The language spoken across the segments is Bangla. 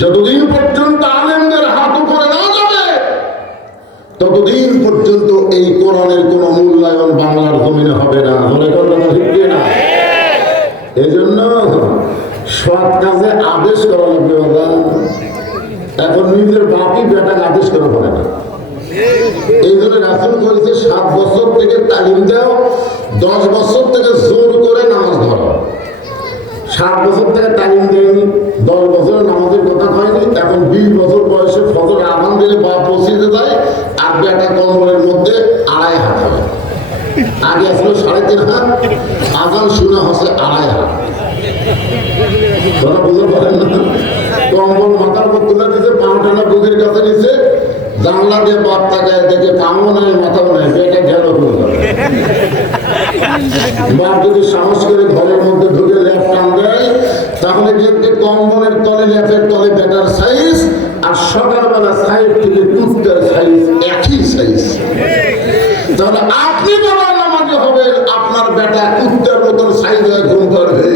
যতদিন পর্যন্ত আলেমদের হাত উপরে না যাবে ততদিন পর্যন্ত এই কোরআনের কোন মূল্যায়ন বাংলার জমিনে হবে না। না এই জন্য সৎ কাজে আদেশ করা লাগবে। এখন নিজের বাপই বেটাকে আদেশ করা পারে না। এই জন্য রাসূল করেছে 7 বছর থেকে তালিম দাও, 10 বছর থেকে জোর করে নামাজ ধরো। 7 বছর থেকে তালিম দেয়নি, 10 বছর নামাজের কথা হয়নি, এখন 20 বছর বয়সে ফজর আযান দিলে বাপ পৌঁছে যায় আর বেটা কম্বলের মধ্যে 2.5 হাত হবে। আগে আসলো 3.5 হাত, আযান শোনা হচ্ছে 2.5 হাত। কথা বুঝতে পারেন না? কম্বল মাথার উপর তুলে দিয়েছে, পাও টানা বুকের কাছে নিচ্ছে, জানলা দিয়ে বাপ তাকায় দেখে পাও নাই মাথাও নাই, বেটা গেল। বাপ যদি সাহস করে ঘরের মধ্যে ঢুকে ল্যাপ টান দেয় তাহলে দেখতে কম্বলের তলে ল্যাপের তলে বেটার সাইজ আর সকালবেলা সাইড থেকে কুত্তার সাইজ একই সাইজ। তাহলে আপনি বাবার নামাজে হবেন, আপনার বেটা কুত্তার মতন সাইজ হয়ে ঘুম করবে,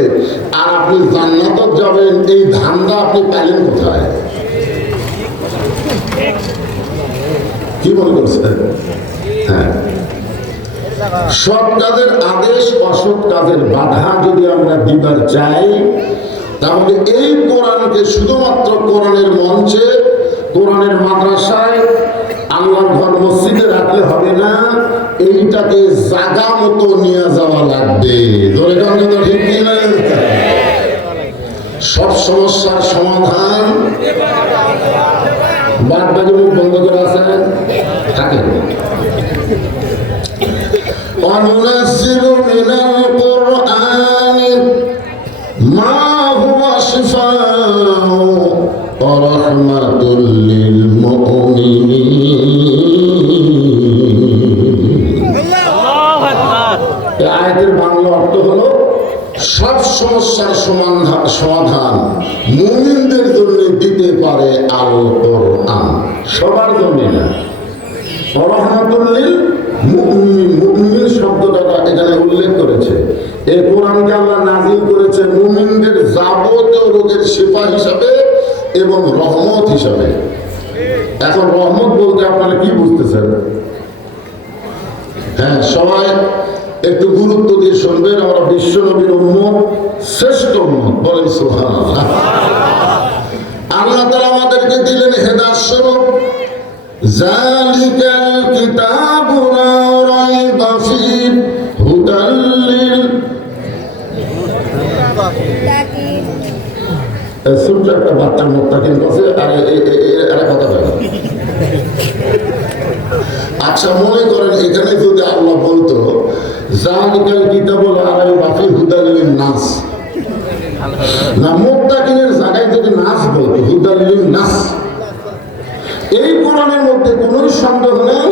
আর আপনি জান্নাতে যাবেন। এই ধান্দা আপনি পেলেন কোথায়? কি মনে করছেন? হ্যাঁ, সৎ কাজের আদেশ, অসৎ কাজের বাধা যদি আমরা দিবার চাই তাহলে এই কোরআনকে শুধুমাত্র কোরআনের মঞ্চে, কোরআনের মাদ্রাসায়, আল্লাহর ঘর মসজিদে রাখলে হবে না, এইটাকে জায়গা মতো নিয়ে যাওয়া লাগবে। সব সমস্যার সমাধান বাদ বাকি মুখ বন্ধ করে আছে থাকে। وَنُنَزِّلُ مِنَ الْقُرْآنِ مَا هُوَ شِفَاءٌ وَرَحْمَةٌ لِّلْمُؤْمِنِينَ। এই আয়াতের বাংলা অর্থ হলো সব সমস্যার সমাধান মুমিনদের জন্য দিতে পারে আল কোরআন, সবার জন্য না। রাহমাতুল লিল মুমিনিন, মুমিন শব্দটা এখানে উল্লেখ করেছে। এই কোরআনকে আল্লাহ নাযিল করেছে মুমিনদের যাবতীয় রোগের শিফা হিসাবে এবং রহমত হিসাবে। এখন রহমত বলতে আপনারা কি বুঝতেছেন? হ্যাঁ, সবাই একটু গুরুত্ব দিয়ে শুনবেন। আমরা বিশ্ব নবীর উম্মত, শ্রেষ্ঠ উম্মত, বলেন সুবহানাল্লাহ। আল্লাহ তাআলা আমাদেরকে দিলেন হেদায়েত স্বরূপ। যালিকাল কিতাবু লা রাইবা ফীহি হুদাল লিল মুত্তাকিন। ছোট্ট একটা বাচ্চার মুত্তাকিন কাছে আর কথা বলে। আচ্ছা, মনে করেন এখানে যদি আল্লাহ বলতো যালিকাল কিতাবু লা রাইবা ফীহি হুদাল লিন নাস, না মুত্তাকিনের জায়গায় যদি নাস বলতো হুদাল লিন নাস, এই কোরআনের মধ্যে কোনো সন্দেহ নেই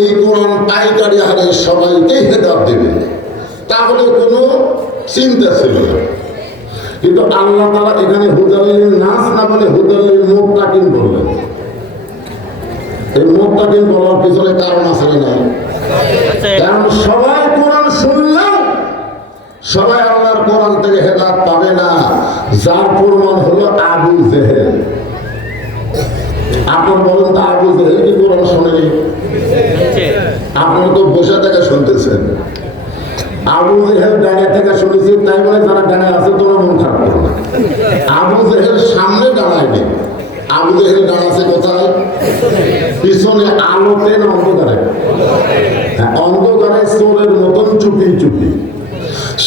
এই কোরআন পাইকারি হারে সবাইকে হেদায়েত দেবে, তাহলে কোনো চিন্তা ছিল না। কিন্তু আল্লাহ তাআলা এখানে হুদাল লিন নাস না বলে হুদাল লিল মুত্তাকিন বললেন। এই মুত্তাকিন বলার পিছনে কারণ আছে না? কারণ সবাই কোরআন শুনলেও সবাই আল্লাহর কোরআন থেকে হেদায়েত পাবে না। যার প্রমাণ হলো আবু জেহেল। আপনার বলেন তো, আবু জেহেল কি কোরআন শোনেনি? আপনারা তো বসে থেকে শুনতেছেন। আবু জেহেল ডানে থেকে শুনেছি, তাই বলে যারা ডানে আছে তোমরা মন খারাপ করো না। আবু জেহেল সামনে দাঁড়ায়নি, আবু জেহেল দাঁড়াচ্ছে কোথায়? পিছনে, আলোতে না অন্ধকারে? অন্ধকারে চোরের মতন চুপি চুপি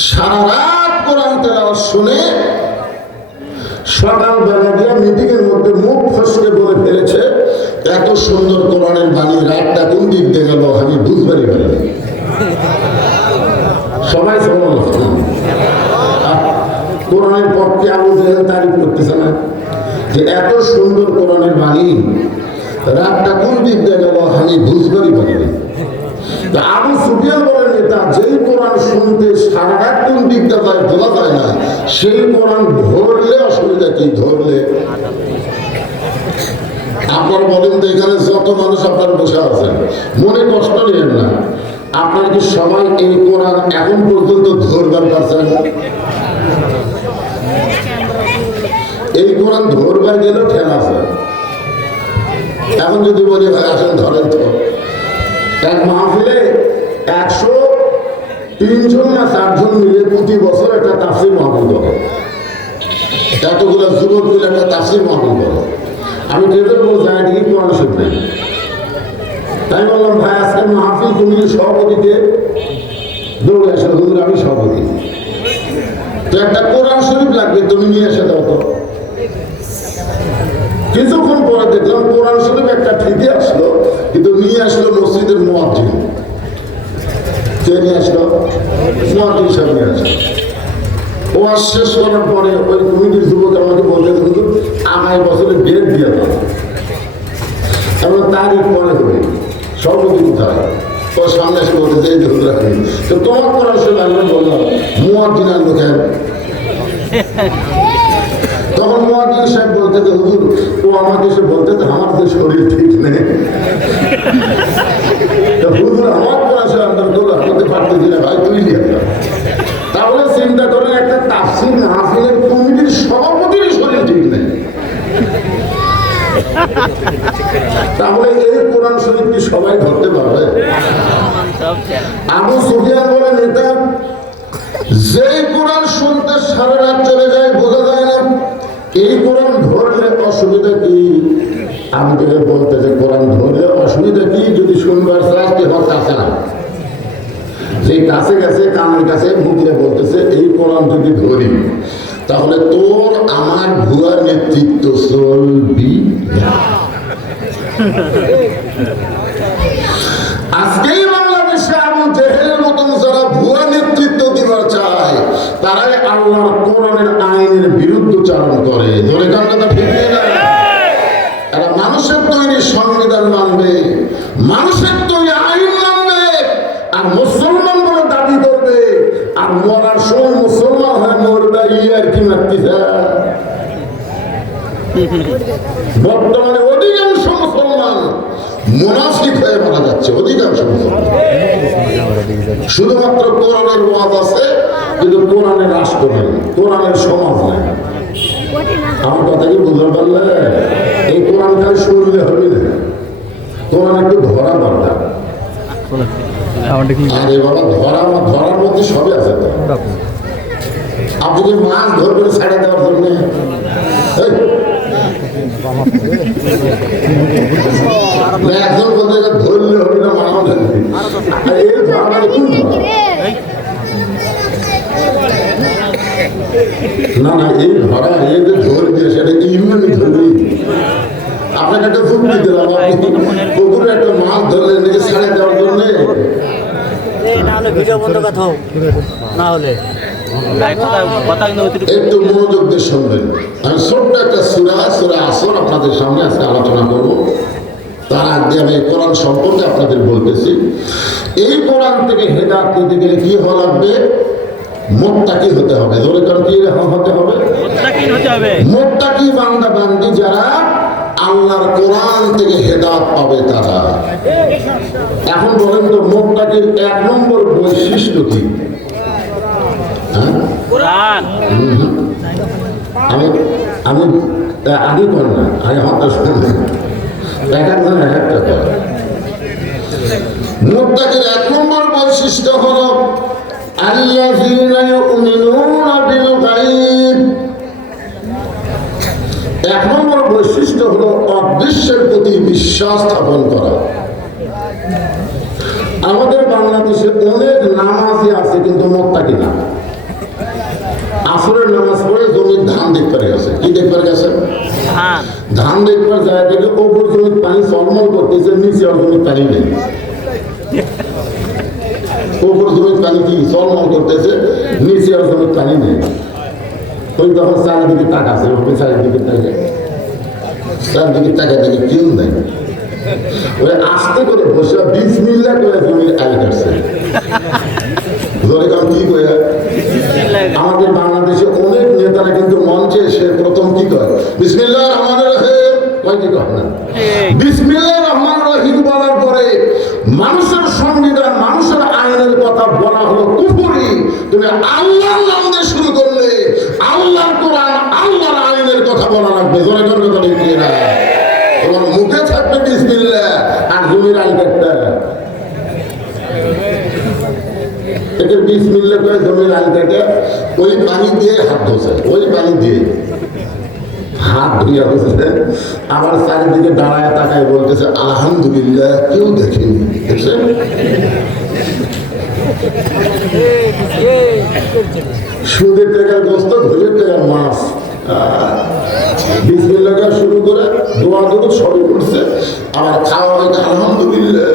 সারা রাত কোরআন তেলাওয়াত শুনে সকালবেলা দিয়ে মিটিং এর মধ্যে মুখ ফসকে বলে ফেলেছে, এত সুন্দর কোরআনের বাণী রাতটা কোন দিক দিয়ে গেল আমি বুঝবারই পারিনি। সবাই কোরআনের পক্ষে আবু জেহেল তারিফ করতেছে না যে এত সুন্দর কোরআনের বাণী রাতটা কোন দিক দিয়ে গেল আমি বুঝবারই পারিনি। আবু সুফিয়ান বলেন, এটা যেই কোরআন শুনতে সারা রাত কোন দিকটা যায় বোঝা যায় না, সেই কোরআন ধরলে অসুবিধা কি? ধরলে আপনারা বলেন তো, এখানে যত মানুষ আপনারা বসে আছেন মনে কষ্ট নেন না, আপনারা কি সবাই এই কোরআন এখন পর্যন্ত ধরবার পারছেন? এই কোরআন ধরবার গেলেও ঠেলা আছে। এখন যদি বলি ভাই আসেন ধরেন তো, এক মাহফিলে 103 না 4 জন মিলে প্রতি বছর একটা তাফসীর মাহফিল করে, এতগুলো যুবক মিলে একটা তাফসীর মাহফিল করে। আমি যেতে বলবো যাই দেখি কোরআন শরীফ নেই। তাই বললাম ভাই আজকের মাহফিল কমিটির সভাপতিকে দৌড়ে আসলে হুজুর আমি সভাপতি, তো একটা কোরআন শরীফ লাগবে, তুমি নিয়ে এসে দাও তো। কিছুক্ষণ পরে দেখলাম কোরআন শরীফ একটা ঠিকই আসলো, কিন্তু নিয়ে আসলো মসজিদের মুয়াজ্জিন। কে নিয়ে আসলো? মুয়াজ্জিন সাহেব নিয়ে আসলো। ওয়াজ শেষ করার পরে ওই কমিটির যুবক আমাকে বলতে হুজুর আগামী বছরের ডেট দিয়ে দাও, এবং তারিখ মনে করি সভাপতি কোথায়, তোর সামনে এসে বলতে যে হুজুর রাখি, তো তোমার কোরআন শরীফ আমি বললাম মুয়াজ্জিন আনলো কেন? তখন মুয়াজ্জিন সাহেব বলতে যে হুজুর ও আমাকে এসে বলতে যে আমার যে শরীর ঠিক নেই, হুজুর আমার কোরআন শরীফ আনতে করতে পারতেছি না ভাই, তুই নিয়ে যা। তাহলে চিন্তা করেন একটা তাফসীর মাহফিলের কমিটির সভাপতির শরীর ঠিক নেই, তাহলে এই কোরআন শরীফ কি সবাই ধরতে পারবে? আবু সুফিয়ান বলেন এটা যে কোরআন শুনতে সারা রাত চলে যায় বোঝা যায় না, এই কোরআন ধরলে অসুবিধা কি? আমি তোকে বলতে যে কোরআন ধরলে অসুবিধা কি? যদি শুনবার চাস কি হওয়ার কাছে না, যে কাছে গেছে কানের কাছে মুখে বলতেছে এই কোরআন যদি ধরি তাহলে তোর আমার ভুয়া নেতৃত্ব চলবি না। আজকেই বাংলাদেশে আবু জেহেলের মতন যারা ভুয়া নেতৃত্ব দিবার চায় তারাই আল্লাহর কোরআনের আইনের বিরুদ্ধচারণ করে। ধরে কার কথা ঠিক না? এরা মানুষের তৈরি সংবিধান মানবে, মানুষের তৈরি আইন মানবে, আর মুসলমান বলে দাবি করবে, আর মরার সময় মুসলমান হয় মরবে আর কি মারতেছে। বর্তমানে অধিকাংশ মুসলমান মুনাফিক হয়ে মারা যাচ্ছে, অধিকাংশ মুসলমান। শুধুমাত্র কোরআনের ওয়াজ আছে কিন্তু কোরআনের রাষ্ট্র নেই, কোরআনের সমাজ নেই। আমার কথা কি বুঝতে পারলে? এই কোরআন খালি শুনলে হবে না, কোরআন একটু ধরা দরকার। আরে বাবা ধরার মধ্যে সবই আছে তো। আপনি কি মাছ ধরবেন ছেড়ে দেওয়ার জন্য? একজন বলতে ধরলে হবে না, মানাও জানবে এই ধরা মানে কোন না না, এই ধরা এই যে ধরবে সেটা ইউনিয়নই ধরবি। আপনাকে একটা যুক্তি দিলাম, আপনি পুকুরে একটা মাছ ধরলেন নাকি ছেড়ে দেওয়ার জন্য? একটু মনোযোগ দিয়ে শুনবেন। আমি ছোট্ট একটা সূরা আসর আপনাদের সামনে আজকে আলোচনা করব। তার আগে আমি কোরআন সম্পর্কে আপনাদের বলতেছি। এই কোরআন থেকে হেদায়েত নিতে গেলে কি হওয়া লাগবে? মুত্তাকি হতে হবে। ধরে কারণ কি হতে হবে? মুত্তাকি বান্দা বান্দি যারা আল্লাহর কোরআন থেকে হেদায়েত পাবে তারা। এখন বলেন তো মুত্তাকির 1 নম্বর বৈশিষ্ট্য কি? কোরআন। আমি আগে কর না, আমি হত্যা শুনবে এক একজন এক একটা করে। মুত্তাকির 1 নম্বর বৈশিষ্ট্য হলো আল্লাযীনা ইউমিনুনা বিল গায়ব। 1 নম্বর বৈশিষ্ট্য হলো অদৃশ্যের প্রতি বিশ্বাস স্থাপন করা। আমাদের বাংলাদেশে অনেক নামাজি আছে কিন্তু মুত্তাকি না। আসরের নামাজ পড়ে জমির ধান দেখতে গেছে। কি দেখতে গেছে? ধান দেখবার যায় দেখে ওপর জমির পানি চলমল করতেছে, নিচে আর জমির পানি নেই। ওপর জমির পানি কি চলমল করতেছে, নিচে আর জমির পানি নেই। ওই তখন চারিদিকে তাকাছে, চারিদিকে দেখে কেউ নেই। ওই আস্তে করে বসে বিসমিল্লাহ করে জমির আয় কাটছে। কি করে আমাদের বাংলাদেশে অনেক নেতারা কিন্তু মঞ্চে এসে প্রথম কি করে? বিসমিল্লাহির রহমানির রহিম কয় কি কয় না? বিসমিল্লাহির রহমানির রহিম বলার পরে মানুষের সংবিধান, মানুষের আইনের কথা বলা হলো কুফরি। তুমি আল্লাহর নাম দিয়ে শুরু করলে, আল্লাহর কোরআন, আল্লাহর আইনের কথা থাকবে, জোরে কোন কথা ঠিক না? তোমার মুখে থাকবে বিসমিল্লাহ আর জমির আইন কাটতে একে বিসমিল্লাহ করে জমির আইন কাটে ওই পানি দিয়ে হাত ধোছে, ওই পানি দিয়ে হাত ধুইয়া হচ্ছে। আবার চারিদিকে দাঁড়ায় তাকায় বলতেছে আলহামদুলিল্লাহ, কেউ দেখেনি। দেখছেন, সুদের টাকার গোস্ত, ঘুরের টাকার মাছ, বিসমিল্লাহ শুরু করে দোয়া দোয়া সবই করছে, আবার খাওয়া হয়তো আলহামদুলিল্লাহ।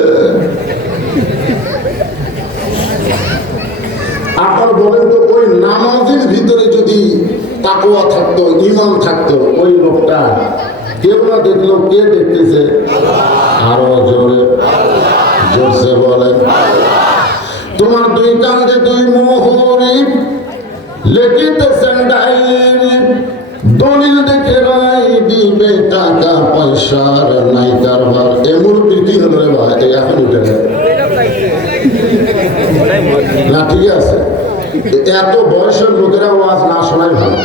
আপনার বলেন তো, ওই নামাজের ভিতরে যদি তাকওয়া থাকতো, ঈমান থাকতো, ওই লোকটা কেউ না দেখলো, কে দেখতেছে? আরো জোরে জোরসে বলেন। তোমার দুই কান্দে দুই মোহরি লেখিতেছেন ডায়েরি, দলিল দেখে রায় দিবে, টাকা পয়সার নাই কারবার। এমন প্রীতি হলো রে ভাই, এখন উঠে না, ঠিক আছে। এত বয়সের লোকেরা ওয়াজ না শোনাই ভালো।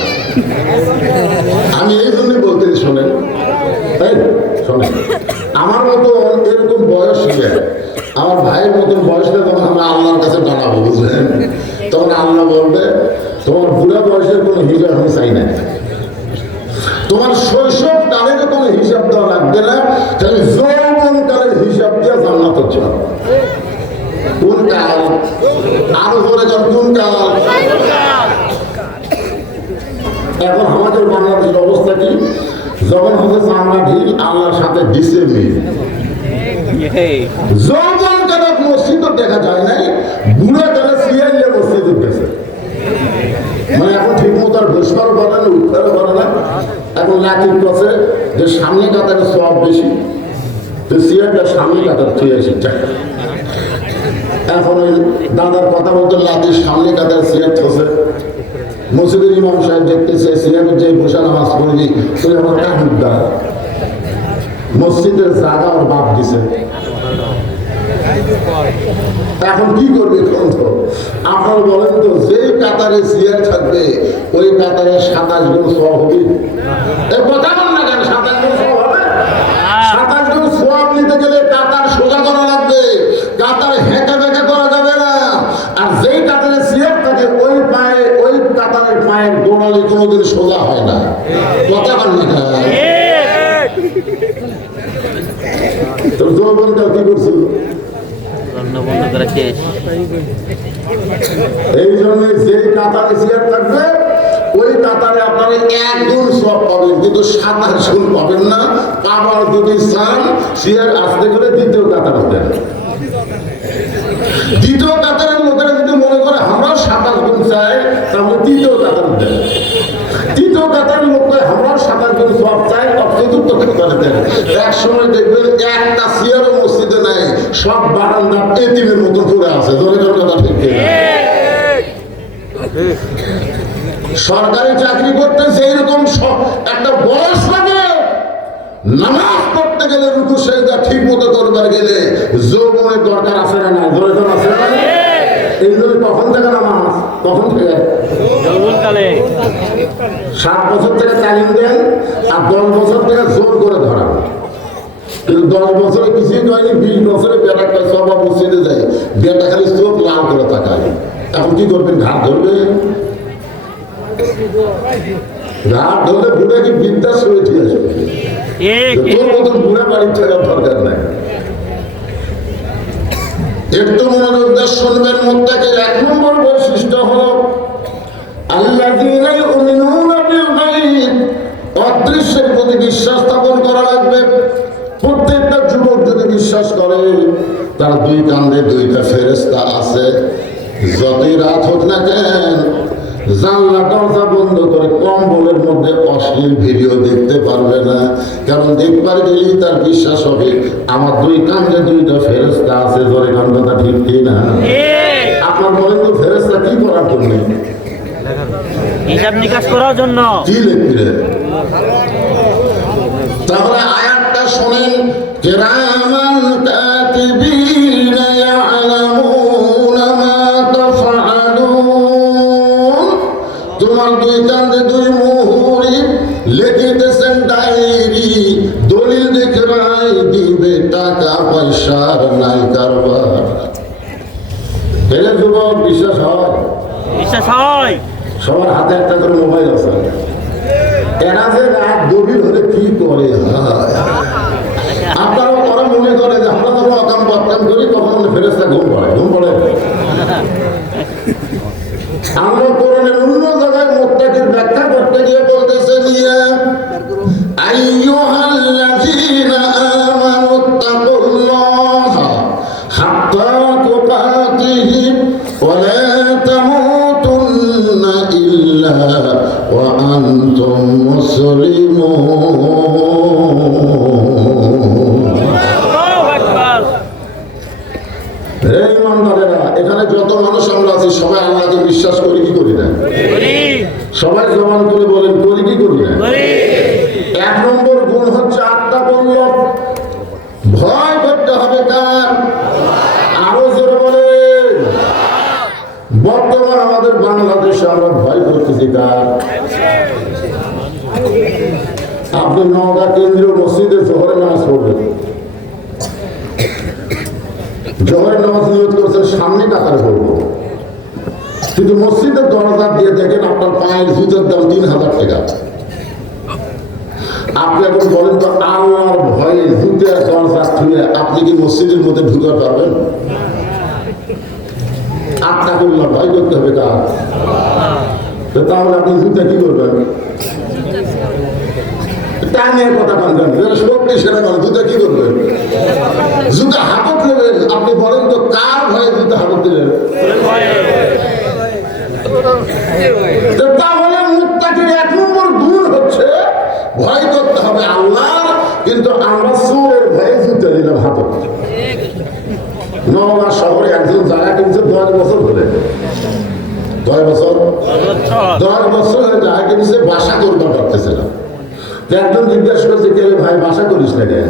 আমি এই জন্যই বলতে শোনেন, তাই শোনেন, আমার মতো এরকম বয়স হলে, আমার ভাইয়ের মতন বয়সে তখন আমরা আল্লাহর কাছে দাঁড়াবো, বুঝলেন? তখন আল্লাহ বলবে তোমার বুড়া বয়সের কোনো হিসাব আমি চাই না, তোমার শৈশব কালের কোনো হিসাব দেওয়া লাগবে না, খালি যৌবন কালের হিসাব দিয়ে জান্নাত হচ্ছে। কোন কাল? আরো ধরে যান, কোন কাল? এখন আমাদের বাংলাদেশের অবস্থা কি? যখন হচ্ছে চামড়া ঢিল, আল্লাহর সাথে দিছে মিল। যৌবন কালে মসজিদও দেখা যায় নাই, বুড়া কালে সিয়াইলে মসজিদ উঠেছে। মানে এখন ঠিক মতো আর বসবার পারে না, উঠতে পারে না। এখন লাঠির কাছে যে সামনে কাতারে সব বেশি, তো সিয়ারটা সামনে কাতার থুয়ে এসেছে। এখন ওই দাদার কথা বলতে লাঠির সামনে কাতার সিয়ার থসে। মসজিদের ইমাম সাহেব দেখতেছে সিয়ারের যে বসা নামাজ পড়বি, তুই আমার কাহিদ দা। মসজিদের জায়গা ওর বাপ দিছে। এখন কি করবে? আপনার বলেন তো, যে কাতারে সিয়ার থাকবে ওই কাতারে 27 গুণ সওয়াব হবে। কথা বল না কেন? 27 গুণ সওয়াব হবে? 27 গুণ সওয়াব নিতে গেলে কাতার সোজা করা লাগবে, কাতার হেঁকা বেঁকা করা যাবে না। আর যেই কাতারে সিয়ার থাকে ওই পায়ে, ওই কাতারের পায়ের গোড়ালি কোনোদিন সোজা হয় না। কথা বল না কেন? তোর যৌবনটা কি করছিল? এই জন্য যে কাতারে সিয়ার থাকবে ওই কাতারে আপনারা 1 গুণ সওয়াব পাবেন, কিন্তু 27 গুণ পাবেন না। আবার যদি চান সিয়ার আসতে করে দ্বিতীয় কাতার দেন। দ্বিতীয় কাতারের লোকেরা যদি মনে করে আমরা 27 গুণ চাই, তাহলে তৃতীয় কাতার দেন। তৃতীয় কাতারের লোকরা আমরা 27 গুণ সওয়াব চাই, চতুর্থ কাতারে দেন। এক সময় দেখবেন একটা সিয়ারও মসজিদে নাই, সব বারান্দা এতিমের মতো পড়ে আছে। ধরে কথা ঠিক না? সরকারি চাকরি করতে যেরকম একটা বয়স লাগে, নামাজ পড়তে গেলে রুকু সেজদা ঠিক মতো করবার গেলে যৌবনের দরকার আছে না? নাই? ধরে আছে না? এই জন্য তখন থেকে নামাজ, তখন থেকে 7 বছর থেকে তালিম দেন, আর 10 বছর থেকে জোর করে ধরা। কিন্তু 10 বছরে কিছুই হয়নি, 20 বছরে বেটা সবা মসজিদে যায়, বেটা খালি চোখ লাল করে তাকায়। এখন কি করবেন? ঘাট ধরবে, ঘাট ধরলে বুড়া কি বিদ্যা শুয়ে ঠিক আছে। তোর মতন বুড়া বাড়ির থাকার দরকার নাই। একটু মনোযোগ দিয়ে শুনবেন। মুত্তাকির 1 নম্বর বৈশিষ্ট্য হলো আল্লাযীনা ইউমিনুনা বিল গায়ব, অদৃশ্যের প্রতি বিশ্বাস স্থাপন করা লাগবে। প্রত্যেকটা যুবক যদি বিশ্বাস করে তার 2 কাঁধে 2টা ফেরেশতা আছে, যতই রাত হোক না কেন জানলা দরজা বন্ধ করে কম্বলের মধ্যে অশ্লীল ভিডিও দেখতে পারবে না। কারণ দেখবার গেলেই তার বিশ্বাস হবে আমার 2 কাঁধে 2টা ফেরেশতা আছে। ধরে কথা ঠিক কি না? আপনার বলেন তো, ফেরেশতা কি করার জন্য? হিসাব নিকাশ করার জন্য। কি লিখবে? তাহলে আয়াতটা শোনেন, কিরামান কাতিবিনা ইয়ালামুনা মা তাফআলুন। তোমার 2 কাঁধে 2 মুহুরি লিখিতেছেন টাকা পয়সার নাই কারবার। এর যুবক বিশ্বাস হয়? বিশ্বাস হয়। সবার হাতে একটা করে মোবাইল আছে। এরা যে রাত গভীর হলে কি করে আপনারা ওরা মনে করে যে আমরা যখন অকাম বদকাম করি তখন ফেরেশতা ঘুম পড়ে আমরা কোরআনের অন্য জায়গায় মুত্তাকির ব্যাখ্যা করতে গিয়ে বলতেছে নিয়ে আইয়ুহাল্লাযীনা আমানুত্তাকুল্লাহা হাক্কা তুকাতিহি ওয়া লা তামুতুন্না ইল্লা ওয়া আনতুম মুসলিমুন। এখানে যত মানুষ আমরা আছি সবাই আল্লাহকে বিশ্বাস করি কি করি না? সবাই জবান করে বলেন করি কি করি না? এক নম্বর গুণ হচ্ছে আত্মা বলল ভয় করতে হবে কার? আরো জোরে বলে। বর্তমান আমাদের বাংলাদেশে আমরা ভয় করতেছি কার? আপনি নওগাঁ কেন্দ্রীয় মসজিদে জোহরের নামাজ পড়বেন, জোহরের নামাজ নিয়ত করছেন সামনে কাতারে পড়বো, কিন্তু মসজিদের দরজা দিয়ে দেখেন আপনার পায়ের জুতার দাম ৩,০০০ টাকা। আপনি এখন বলেন তো আল্লাহর ভয়ে জুতার দরজা খুলে আপনি কি মসজিদের মধ্যে ঢুকে পারবেন? আত্মা করলে ভয় করতে হবে কার? তাহলে আপনি জুতা কি করবেন? কথা সত্যি সেটা মানে জুতা কি করবেন? জুতা হাতত নেবেন। আপনি বলেন তো কার ভয়ে জুতা হাতত দিলেন? তাহলে মুত্তাকির এক নম্বর গুণ হচ্ছে ভয় করতে হবে আল্লাহর, কিন্তু আমরা চোরের ভয়ে জুতা দিলাম হাতত। নওগাঁ শহরে একজন জায়গা কিনছে 10 বছর ধরে, 10 বছর জায়গা কিনছে, বাসা করবার পারতেছে না। একজন জিজ্ঞাসা করছে কে ভাই বাসা করিস না কেন?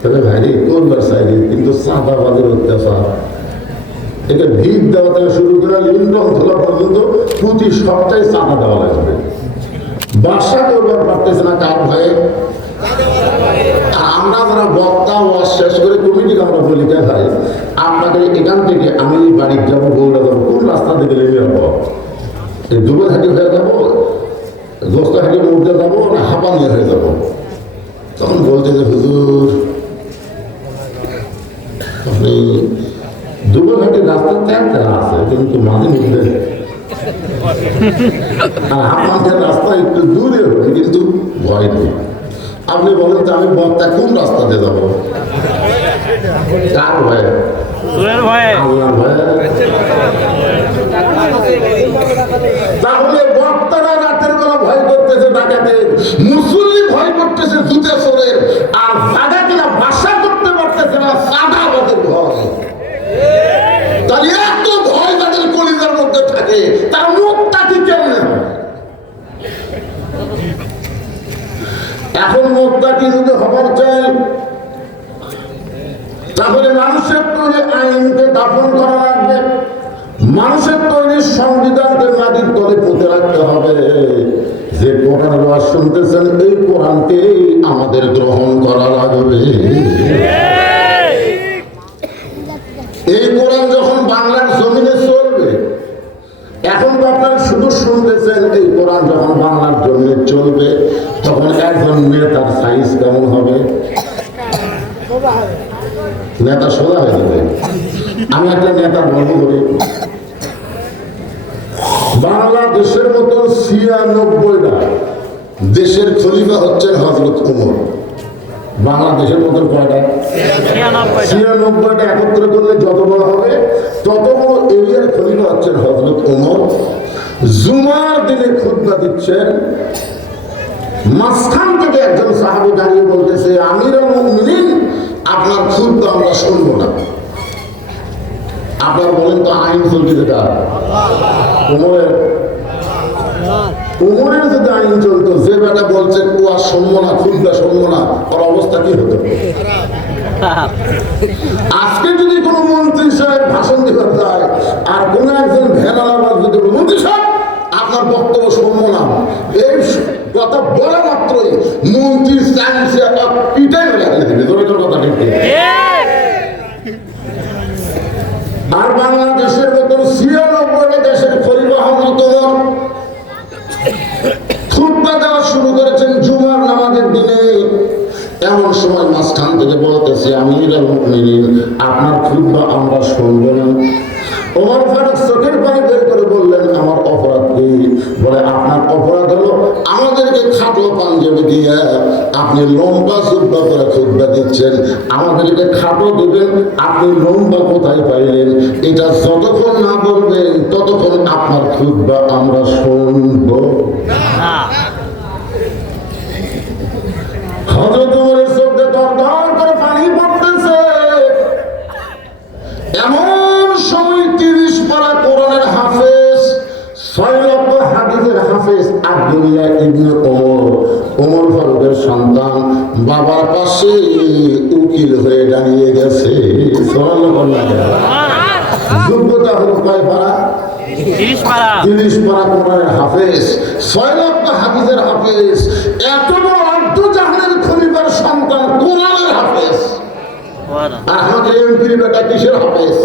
তবে ভাই রে করবার চাইনি, কিন্তু চাঁদাবাদের অত্যাচার, এটা ভিড় দেওয়া থেকে শুরু করে লিন্টন তোলা পর্যন্ত প্রতি সপ্তাহে চাঁদা দেওয়া লাগবে। বাসা করবার পারতেছে না কার ভয়ে? আমরা যারা বক্তা ওয়াজ শেষ করে কমিটিকে আমরা বলি কে ভাই আপনাদের এখান থেকে আমি বাড়ির যাবো, বৌড়া যাবো, কোন রাস্তা থেকে লেগে যাবো? এই দুবলহাটি হয়ে যাবো, দোস্তাহাটি মুড়তে যাবো না হাঁপানিয়া হয়ে যাবো? তখন বলতে যে হুজুর আপনি দুবলহাটির রাস্তা তেরা আছে, কিন্তু মাঝে মধ্যে আর হাঁপানিয়ার রাস্তা একটু দূরে হবে, কিন্তু ভয় নেই। আপনি বলেন তো আমি বক্তা কোন রাস্তা দিয়ে যাবো? কার ভয়ে? আল্লাহর ভয়ে। তাহলে বক্তারা রাতের বেলা ভয় করতেছে ডাকাতের, মুসল্লি ভয় করতেছে জুতা চোরের, আর জায়গা কিনা বাসা করতে পারতেছে না চাঁদাবাদের ভয়। তাহলে এত ভয় তাদের কলিজার মধ্যে থাকে, তার মুক্তাটি কেমনে হয়? এখন মুক্তাটি যদি হবার চাই তাহলে মানুষের তৈরি আইনকে দাফন করা লাগবে, মানুষের তৈরি সংবিধানকে মাটির তলে পুঁতে রাখতে হবে। যে কোরআন ওয়াজ শুনতেছেন এই কোরআনকে আমাদের গ্রহণ করা লাগবে। এই কোরআন যখন বাংলার জমিনে চলবে, এখন তো আপনারা শুধু শুনতেছেন, এই কোরআন যখন বাংলার জমিনে চলবে তখন একজন নেতার সাইজ কেমন হবে? নেতা সোজা হয়ে যাবে। আমি একটা নেতা বর্ণ করি, বাংলাদেশের মতো 96টা দেশের খলিফা হচ্ছেন হযরত ওমর। বাংলাদেশের মতো কয়টা? 96টা একত্র করলে যত বড় হবে তত বড় এরিয়ার খলিফা হচ্ছেন হযরত ওমর। জুমার দিনে খুতবা দিচ্ছেন, মাঝখান থেকে একজন সাহাবী দাঁড়িয়ে বলতেছে আমিরুল মুমিনিন আপনার খুতবা আমরা শুনবো না। আপনার বলেন তো আইন চলছে কার? ওমরের যদি আইন চলতো, যে বেটা বলছে কুয়া শুনবো না, খুতবা শুনবো না, ওর অবস্থা কি হতো? আজকে যদি কোনো মন্ত্রী সাহেব ভাষণ দিতে যায় আর কোন একজন ভ্যানালাবার যদি মন্ত্রী সাহেব আপনার বক্তব্য শুনবো না, এই কথা বলা মাত্রই মন্ত্রী সায়েন্সে পিটাই লাগিয়ে দেবে। কথা ঠিক এমন সময় মাঝখান থেকে বলতেছে আমিরুল মুমিনিন আপনার খুতবা আমরা শুনবো না। ওমর ফারুক চোখের পানি বের করে বললেন আমার অপরাধ কি? বলে আপনার অপরাধ হলো আমাদেরকে খাটো পাঞ্জাবি দিয়ে আপনি লম্বা জুব্বা করে খুতবা দিচ্ছেন, আমাদেরকে খাটো দিবেন, আপনি লম্বা কোথায় পাইলেন? এটা যতক্ষণ না বলবেন ততক্ষণ আপনার খুতবা আমরা শুনবো। হযরত ওমরের চোখে দরদর করে পানি পড়তেছে। এমন সময় 30 পারা কোরআনের হাফেজ 6 লক্ষ হাদিসের হাফেজ আব্দুল্লাহ ইবনে ওমর ফারুকের সন্তান বাবার পাশে উকিল হয়ে দাঁড়িয়ে গেছে। যোগ্যতা হলো কয় পারা? 30 পারা কোরআনের হাফেজ, 6 লক্ষ হাদিসের হাফেজ, এত বড় আব্দু জাহানের খলিফার সন্তান কোরআনের হাফেজ। আর আমাদের এমপির বেটা কিসের হাফেজ?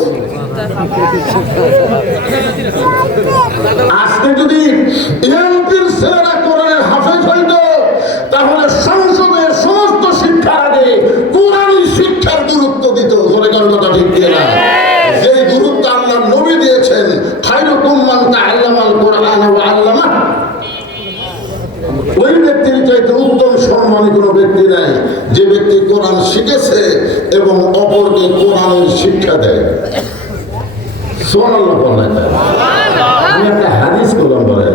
আজকে যদি এমপির ছেলেরা কোরআনের হাফেজ হইতো তাহলে সংসদের সমস্ত শিক্ষার আগে কোরআনী শিক্ষার গুরুত্ব দিত। জোরে কার কথা ঠিক কিনা? যেই গুরুত্ব আল্লাহ নবী দিয়েছেন, খায়রুকুম মান তাআল্লামাল কোরআন ওয়া আল্লামা, ওই ব্যক্তির চাইতে উত্তম সম্মানী কোনো ব্যক্তি নাই যে ব্যক্তি কোরআন শিখেছে এবং অপরকে কোরআনের শিক্ষা দেয়। সুবহানাল্লাহ বলেন। আমি একটা হাদিস করলাম বলে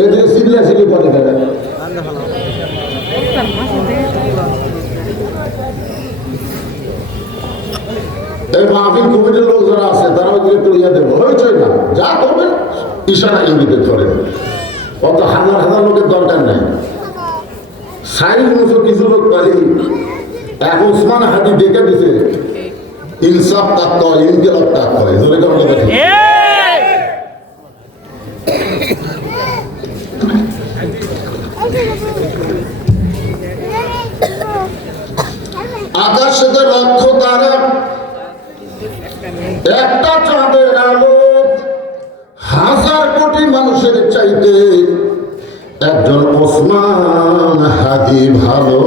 এই যে সিল্লাসিলি করে দেয় এই মাহফিল কমিটির লোক যারা আছে তারাও একটু ইয়ে দেবো হয়েছে না, যা করবেন ইশারা ইঙ্গিতে করেন। অত হাজার হাজার লোকের দরকার নেই। সাইজ মতো কিছু লোক পালি এক ওসমান হাদি দেখে দিছে ইনসাফ তাক কয়, ইনকিলাব তাক কয়। জোরে কেমন কথা ঠিক? আকাশেতে লক্ষ তারা, একটা চাঁদের আলো হাজার কোটি মানুষের চাইতে একজন ওসমান হাদি ভালো।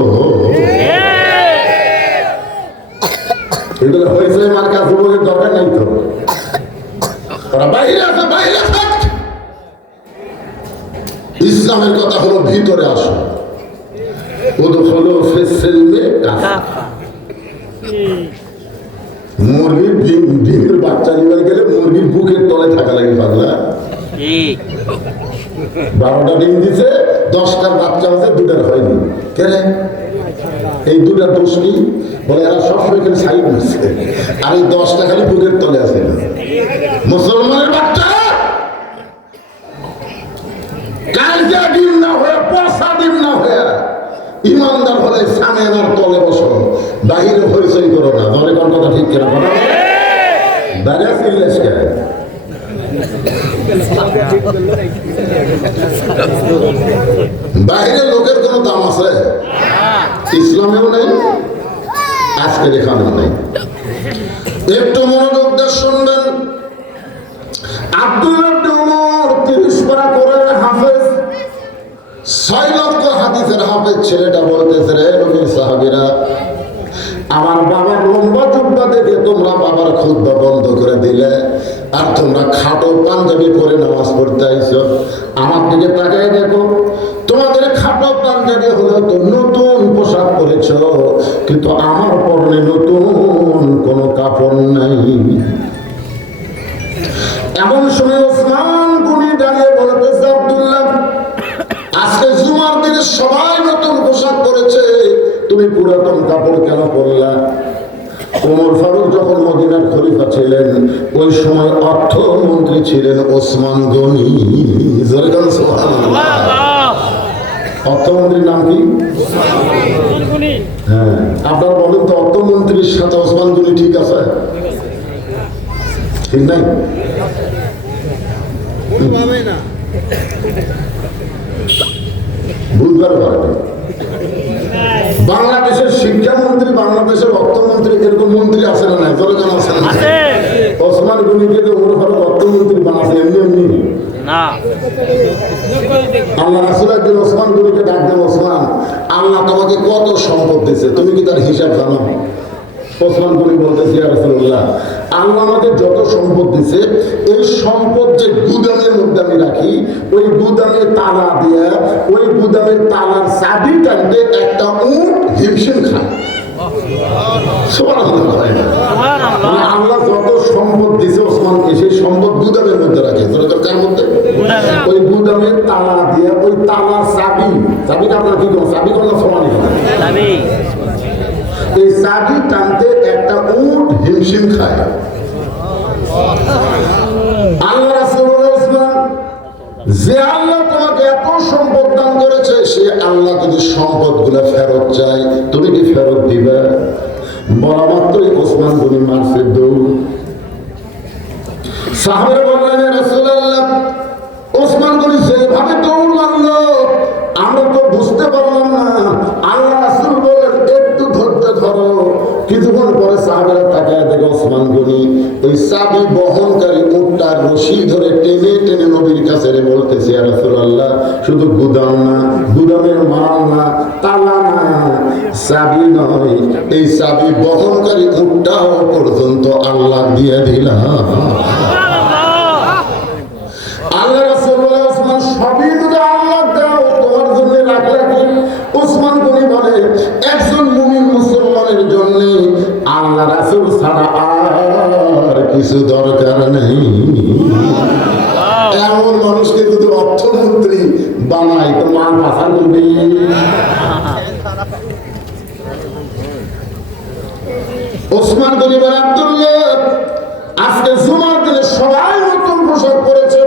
এগুলো হয়েছে মার্কা যুবকের দরকার নেই তো, ওরা বাইরে আছে, বাইরে থাক। ইসলামের কথা হলো ভিতরে আসো, ওদের হলো ফেসেলবে কাফা। মুরগির ডিমের বাচ্চা নিবার গেলে মুরগির বুকের তলে থাকা লাগে পাগলা। 12টা ডিম দিছে, 10টার বাচ্চা আছে, 2টার হয়নি। কেন এই 2টার দোষ কি? বলে এরা সবসময় খালি সাইড মারছে আর এই 10টা খালি বুকের তলে আছে। মুসলমানের বাচ্চা কালকে ডিম না হয়ে, পচা ডিম না হয়ে ইমানদার হলে সামিয়ানার তলে বসো, বাহিরে হইচই করো না। ধরে কোন কথা ঠিক কেনা কথা বাইরে ফিরলেস কে বাইরে লোকের কোনো দাম আছে? ইসলামেও নেই, আজকের এখানেও নেই। একটু মনোযোগ দিয়ে শুনবেন। আব্দুল্লাহ ইবনে ওমর 30 পারা কোরআনের হাফেজ, 6 লক্ষ হাদিসের হাফেজ ছেলেটা বলতেছে, রে নবীর সাহাবীরা, আমার বাবার লম্বা জুব্বা দেখে তোমরা বাবার খুতবা বন্ধ করে দিলে আর তোমরা খাটো পাঞ্জাবি পরে নামাজ পড়তে আইছো। আমার দিকে তাকায় দেখো, তোমাদের খাটো পাঞ্জাবি হলেও তো নতুন পোশাক পরেছ, কিন্তু আমার পরনে নতুন কোনো কাপড় নাই। এমন সময় ওসমান গনি দাঁড়িয়ে বলতেছে, আব্দুল্লাহ, আজকে জুমার দিনে সবাই নতুন পোশাক পরেছে, তুমি পুরাতন কাপড় কেন পরলা? ওমর ফারুক যখন মদিনার খলিফা ছিলেন ওই সময় অর্থমন্ত্রী ছিলেন ওসমান গনি। অর্থমন্ত্রীর নাম কি? হ্যাঁ, আপনার বলেন তো অর্থমন্ত্রীর সাথে ওসমান গনি ঠিক আছে? ঠিক নাই? বুঝবার পারে বাংলাদেশের শিক্ষামন্ত্রী, বাংলাদেশের অর্থমন্ত্রী, এরকম মন্ত্রী আছে না? নাই? জনগণ আছে না? ওসমান গনিকে ওমর ফারুক অর্থমন্ত্রী বানাচ্ছে এমনি এমনি? না। আল্লাহ রাসূল একদিন ওসমান গনিকে ডাক দেন, ওসমান, আল্লাহ তোমাকে কত সম্পদ দিয়েছে, তুমি কি তার হিসাব জানো? ওসমান গনি বলতেছে, ইয়া রাসূলুল্লাহ, আল্লাহ আমাদের যত সম্পদ দিয়েছে, এই সম্পদ যে গুদামের মধ্যে আমি রাখি, ওই গুদামে তালা দিয়ে, ওই গুদামের তালার চাবি টানতে একটা উট হিমশিম খায়। সুবহানাল্লাহ। মানে আল্লাহ যত সম্পদ দিয়েছে ওসমানকে, সেই সম্পদ গুদামের মধ্যে রাখে। কার মধ্যে? ওই গুদামের তালা দিয়ে, ওই তালার চাবি, চাবিটা আপনার কি করবো, চাবি করলে সমানই হবে, এই চাবি টানতে একটা উট হিমশিম খায়। আল্লাহ রাসূল বলে, ওসমান, যে আল্লাহ তোমাকে এত সম্পদ দান করেছে, সে আল্লাহ যদি সম্পদ গুলা ফেরত চায়, তুমি কি ফেরত দিবে? বলা মাত্রই ওসমান গনি মারছে দৌড়। সাহাবারা বললেন, ইয়া রাসূলুল্লাহ, ওসমান গনি যেভাবে দৌড় মারলো, আমরা তো বুঝতে পারলাম না। আল্লাহ রাসূল বলেন, একটু ধৈর্য ধরো। কিছুক্ষণ পরে সাহাবারা তাকায় দেখে ওসমান গনি ওই চাবি বহনকারী উটটার রশি ধরে টেনে টেনে নবীর কাছে বলতেছে, ইয়া রাসূলুল্লাহ, শুধু গুদাম না, গুদামের মাল না, তালা না, চাবি নয়, এই চাবি বহনকারী উটটাও পর্যন্ত আল্লাহ দিয়ে দিলাম। আল্লাহ রাসূল বলে, ওসমান, সবই যদি আল্লাহ দাও, তোমার জন্য রাখলে কি? ওসমান গনি বলে, একজন মুমিন মুসলমানের জন্য আল্লাহ রাসূল ছাড়া আর কিছু দরকার নেই। এমন মানুষকে যদি অর্থমন্ত্রী বানায় তো মান ভাষা করবে। ওসমান গনি বলে, আব্দুল্লাহ, আজকে জুমার দিনে সবাই নতুন পোশাক পরেছে,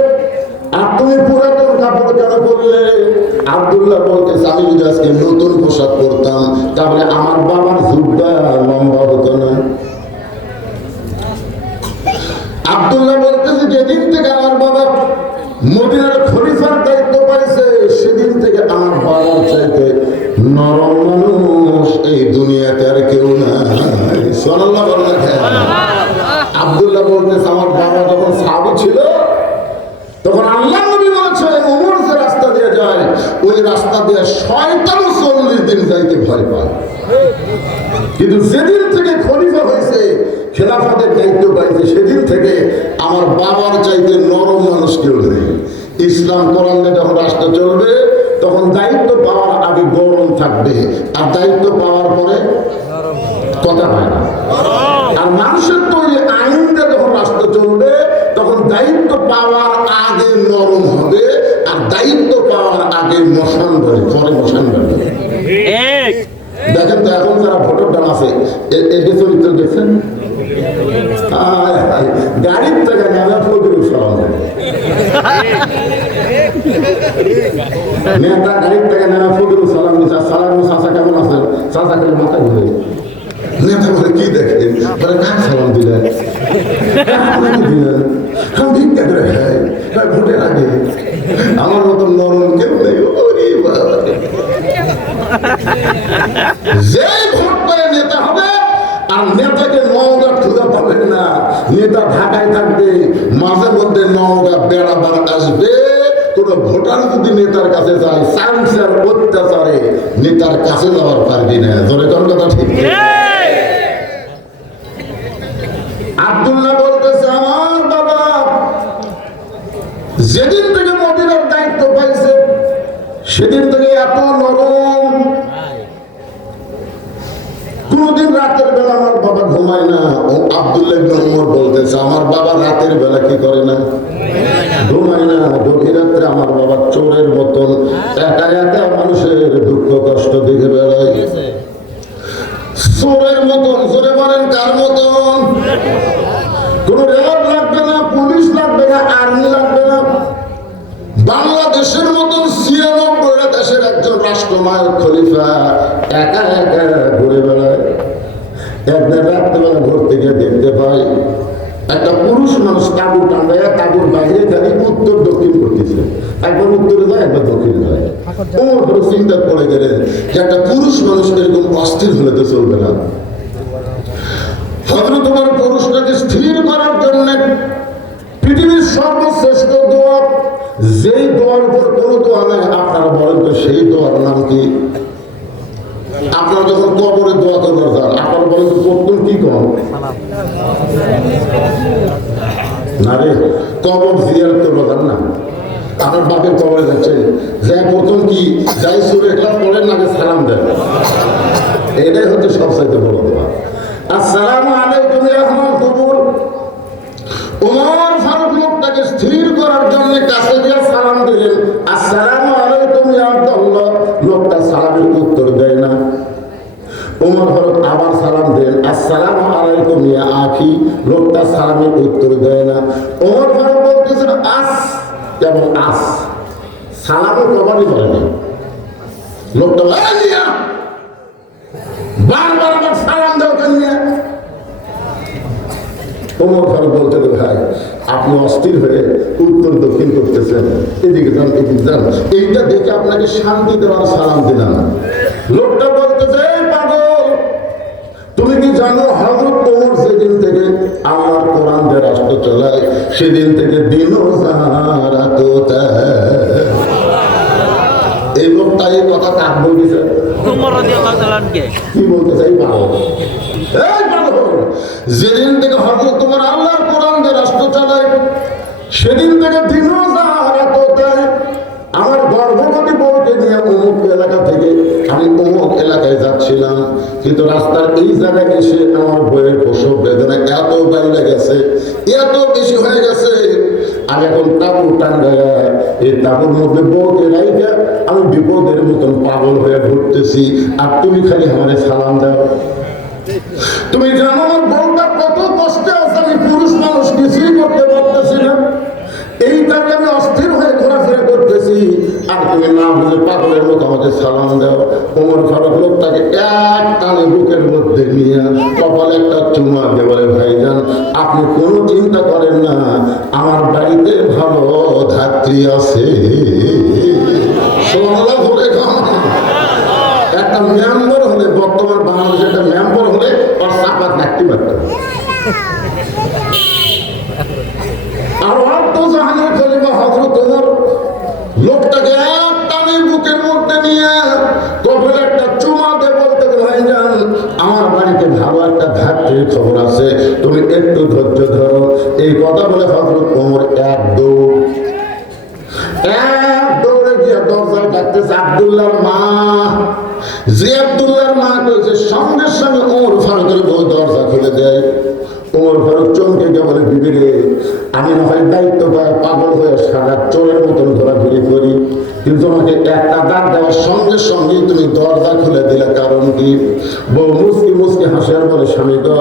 আর তুমি পুরাতন কাপড় কেন পরলে? আব্দুল্লাহ বলতেছে, আমি যদি আজকে নতুন পোশাক পরতাম, তাহলে আমার বাবার জুব্বা লম্বা হতো না। আব্দুল্লাহ বলতেছে, যেদিন থেকে আমার বাবা মদিনার খলিফার দায়িত্ব পাইছে, সেদিন থেকে আমার বাবার চাইতে নরম মানুষ এই দুনিয়াতে আর কেউ নাই। সুবহানাল্লাহ বলেন। আব্দুল্লাহ বলতেছে, আমার বাবা যখন সাহাবী ছিল, তখন আল্লাহ নবী বলেছে, ওমর যে রাস্তা দিয়ে যায়, ওই রাস্তা দিয়ে শয়তানও 40 দিন যাইতে ভয় পায়। কিন্তু যেদিন থেকে খলিফা হয়েছে, খেলাফতের দায়িত্ব পাইছে, সেদিন থেকে আমার বাবার চাইতে নরম মানুষ কেউ নেই। ইসলাম কোরআন যখন রাষ্ট্র চলবে, তখন দায়িত্ব পাওয়ার আগে গরম থাকবে, আর দায়িত্ব পাওয়ার পরে কথা হয় না। আর মানুষের তৈরি আইন দিয়ে যখন রাষ্ট্র চলবে, তখন দায়িত্ব পাওয়ার আগে নরম হবে, আর দায়িত্ব পাওয়ার আগে মশান ধরে, পরে মশান ধরে। দেখেন তো এখন যারা ভোটার ডান আছে, এর চরিত্র দেখছেন? গাড়ির থেকে নেওয়া ফজলুল সালাম নেতা, গাড়ির থেকে নেওয়া ফজলুল সালাম দিচ্ছে, সালাম চাচা কেমন আছেন? চাচা খেলে মাথা ঘুরে। নেতা বলে, কি দেখেন? বলে, কাক সালাম দিলেন? দিলেন ভিক্ষা করে খাই, ভোটের আগে। আমার মতন নরম কেউ নেই। যে ভোট করে নেতা হবে, আর নেতাকে নওগাঁ খুঁজে পাবেন না। নেতা ঢাকায় থাকবে, মাঝে মধ্যে নওগাঁ বেড়াবার আসবে। কোন ভোটার যদি নেতার কাছে যায়, চান্সের অত্যাচারে নেতার কাছে যাওয়ার পারবি না। ধরে কোন কথা ঠিক? আব্দুল্লাহ বলতেছে, আমার বাবা যেদিন থেকে মদিনার দায়িত্ব পাইছে, সেদিন থেকে এত নরম। কোনদিন রাতের বেলা আমার বাবা ঘুমায় না। ও আব্দুল্লাহ ইবনে উমর বলতেছে, আমার বাবা রাতের বেলা কি করে না? ঘুমায় না। গভীর রাত্রে আমার বাবা চোরের মতন একা একা মানুষের দুঃখ কষ্ট দেখে বেড়ায়, চোরের মতন। চোরে বলেন কার মতন? কোন রেলওয়ে লাগবে না, পুলিশ লাগবে না, আর্মি লাগবে না। বাংলাদেশের মতন 96টা দেশের একজন রাষ্ট্রনায়ক খলিফা একা একা ঘুরে বেড়ায়। একদিন রাত্রেবেলা ঘর থেকে দেখতে পাই একটা পুরুষ মানুষ তাবু টাঙ্গায়, তাবুর বাইরে খালি উত্তর দক্ষিণ করতেছে। একবার উত্তরে যায়, একবার দক্ষিণে যায়। ওর চিন্তা পড়ে গেলেন যে একটা পুরুষ মানুষ এরকম অস্থির হলে তো চলবে না। হযরত ওমর পুরুষটাকে স্থির করার জন্য পৃথিবীর সর্বশ্রেষ্ঠ দোয়া যেই দোয়ার উপর কোনো দোয়া নেই, আপনারা বলেন তো সেই দোয়ার নাম কি? আপনারা যখন কবরে দোয়া করবার যান, আপনারা বলেন তো প্রথম কি করেন? না রে, কবর জিয়ারত করবার যান না। আপনার বাপের কবরে যাচ্ছেন, যে প্রথম কি যাই সুরে ক্লাস পড়েন না, সালাম দেন। এটাই হচ্ছে সবচাইতে বড় দোয়া। আসসালামু আলাইকুম ইয়া আহলাল কুবুর। ওমর ফারুক লোকটাকে স্থির করার জন্য কাছে গিয়ে সালাম দিলেন, আসসালামু আলাইকুম ইয়া আব্দুল্লাহ। লোকটা সালামের উত্তর দেয় না। ওমর ফারুক আবার সালাম দেন, আসসালামু আলাইকুম ইয়া আখি। লোকটা সালামের উত্তর দেয় না। ওমর ফারুক বলতেছেন আস, কেবল আস, সালামও কবারই বলে না। লোকটা বারবার আমার সালাম দেওয়া কেন? ওমর ফারুক বলতে, ভাই আপনি অস্থির হয়ে উত্তর দক্ষিণ করতেছেন, এদিকে যান এদিকে যান, এইটা দেখে আপনাকে শান্তি দেওয়ার সালাম দিলাম। লোকটা বলতেছে, পাগল, তুমি কি জানো হযরত ওমর সেদিন থেকে আমার কোরআন যে রাষ্ট্র চলায়, সেদিন থেকে দিনও রাত। এই লোকটা এই কথা কাক বলতেছে, কি বলতে চাই? যেদিন থেকে হযরত তোমার আল্লাহর কোরআন যে রাষ্ট্র চালায়, সেদিন থেকে দিনও রাত। আমার গর্ভবতী বউকে নিয়ে অমুক এলাকা থেকে আমি অমুক এলাকায় যাচ্ছিলাম, কিন্তু রাস্তার এই জায়গায় এসে আমার বইয়ের প্রসব বেদনা এত বাইরে গেছে, এত বেশি হয়ে গেছে, আমি এখন তাবু টাঙ্গায়া এই তাবুর মধ্যে বউকে রাইখা আমি বিপদের মতন পাগল হয়ে ঘুরতেছি, আর তুমি খালি আমার সালাম দাও। তুমি জানো আমার বউটা কত কষ্টে আছে, আমি পুরুষ মানুষ কিছুই করতে পারতেছি না, এইটাকে আমি অস্থির হয়ে ঘোরাফেরা করতেছি, আর তুমি না বুঝে পাগলের মতো আমাকে সালাম দাও। ওমর ফারুক লোকটাকে এক টানে বুকের মধ্যে নিয়ে কপালে একটা চুমা দিয়ে বলে, ভাইজান আপনি কোনো চিন্তা করেন না, আমার বাড়িতে ভালো ধাত্রী আছে। একটা মেম্বার হলে, বর্তমান বাংলাদেশে একটা মেম্বার হলে ওর চাপাত রাখতে পারত। আর অর্থ জাহানের খলিফা হযরত ওমর লোকটাকে এক টানে বুকের মধ্যে নিয়ে কপালে একটা চুমা দিয়ে বলতে, ভাইজান আমার বাড়িতে ভালো একটা ধাত্রীর খবর আছে, তুমি একটু ধৈর্য ধরো। এই কথা বলে হযরত ওমর এক দৌড়ে গিয়ে দরজায় ডাকতেছে আব্দুল্লাহর মা। যে আব্দুল্লাহর মা কইছে, সঙ্গে সঙ্গে ওমর ফারুকের বউ দরজা খুলে দেয়। ওমর ফারুক চমকে গিয়ে বলে, বিবি রে, আমি না হয় দায়িত্ব পায় পাগল হয়ে সারা চোরের মতন ঘোরাঘুরি করি, কিন্তু আমাকে একটা ডাক দেওয়ার সঙ্গে সঙ্গেই তুমি দরজা খুলে দিলে, কারণ কি? বউ মুসকি মুসকি হাসে আর বলে, স্বামী গো,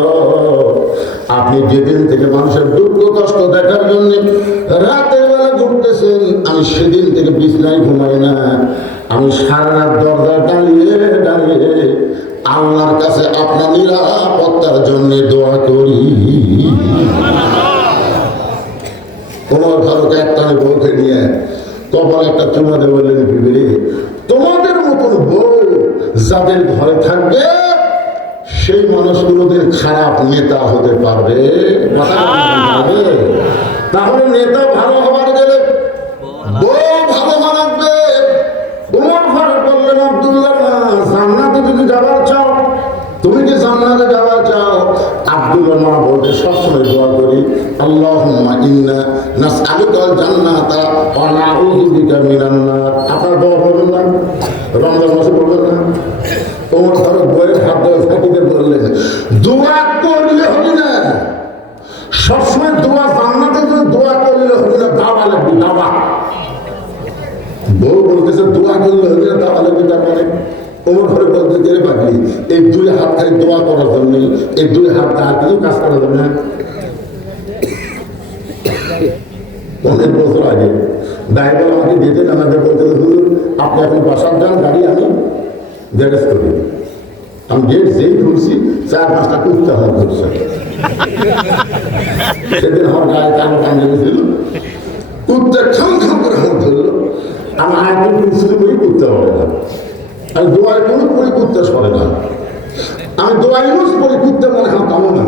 আপনি যেদিন থেকে মানুষের দুঃখ কষ্ট দেখার জন্য রাতের বেলা ঘুরতেছেন, আমি সেদিন থেকে বিছনায় ঘুমাই না, আমি সারা রাত দরজায় দাঁড়িয়ে দাঁড়িয়ে আল্লাহর কাছে আপনার নিরাপত্তার জন্য দোয়া করি। ওমর ফারুক একটানে বউকে নিয়ে কপালে একটা চুমা দিয়ে বললেন, বিবি তোমাদের মতন বউ যাদের ঘরে থাকবে, সেই মানুষগুলোদের খারাপ নেতা হতে পারবে। তাহলে নেতা ভালো হবার গেলে বউ ভালো বানাবে। ওমর ফারুক বললেন, আব্দুল্লাহ জান্নাতে যদি যাবার চাও, তুমি কি জান্নাতে যাবার চাও? আব্দুল্লাহ মা বলতে সবসময় দোয়া করি, আল্লাহুম্মা ইন্না নাসআলুকাল জান্নাতা ওয়া নাউযু বিকা মিনান নার। আপনারা দোয়া করবেন না? রমজান মাসে বলবেন না? ওমর ফারুক বইয়ের হাত ধরে ফাঁকিতে বললেন, দোয়া করলে হবে না, সবসময় দোয়া জান্নাতের জন্য দোয়া করলে হবে না, দাওয়া লাগবে, দাওয়া। বউ বলতেছে দোয়া করলে হবে না, দাওয়া লাগবে। তারপরে ওমর ফারুক বলতে গেলে পাগলি, এই দুই হাত খালি দোয়া করার জন্য, এই দুই হাত আর কিছু কাজ করা যাবে না। অনেক বছর আগে ড্রাইভার আমাকে যেতে আমাকে বলতে, হুজুর আপনি এখন বাসার যান, গাড়ি আমি গ্যারেজ করি। আমি গেট যেই খুলছি, 4-5টা কুত্তা আমার ধরছে। সেদিন আমার গায়ে কালো টান লেগেছিল, কুত্তা খাম খাম করে আমার ধরলো। আমি আয়তন করছিল বই কুত্তা পড়ে না, আমি দোয়াই কোনো পরে কুত্তা সরে না, আমি দোয়াই পরে কুত্তা মনে হয় কামো না।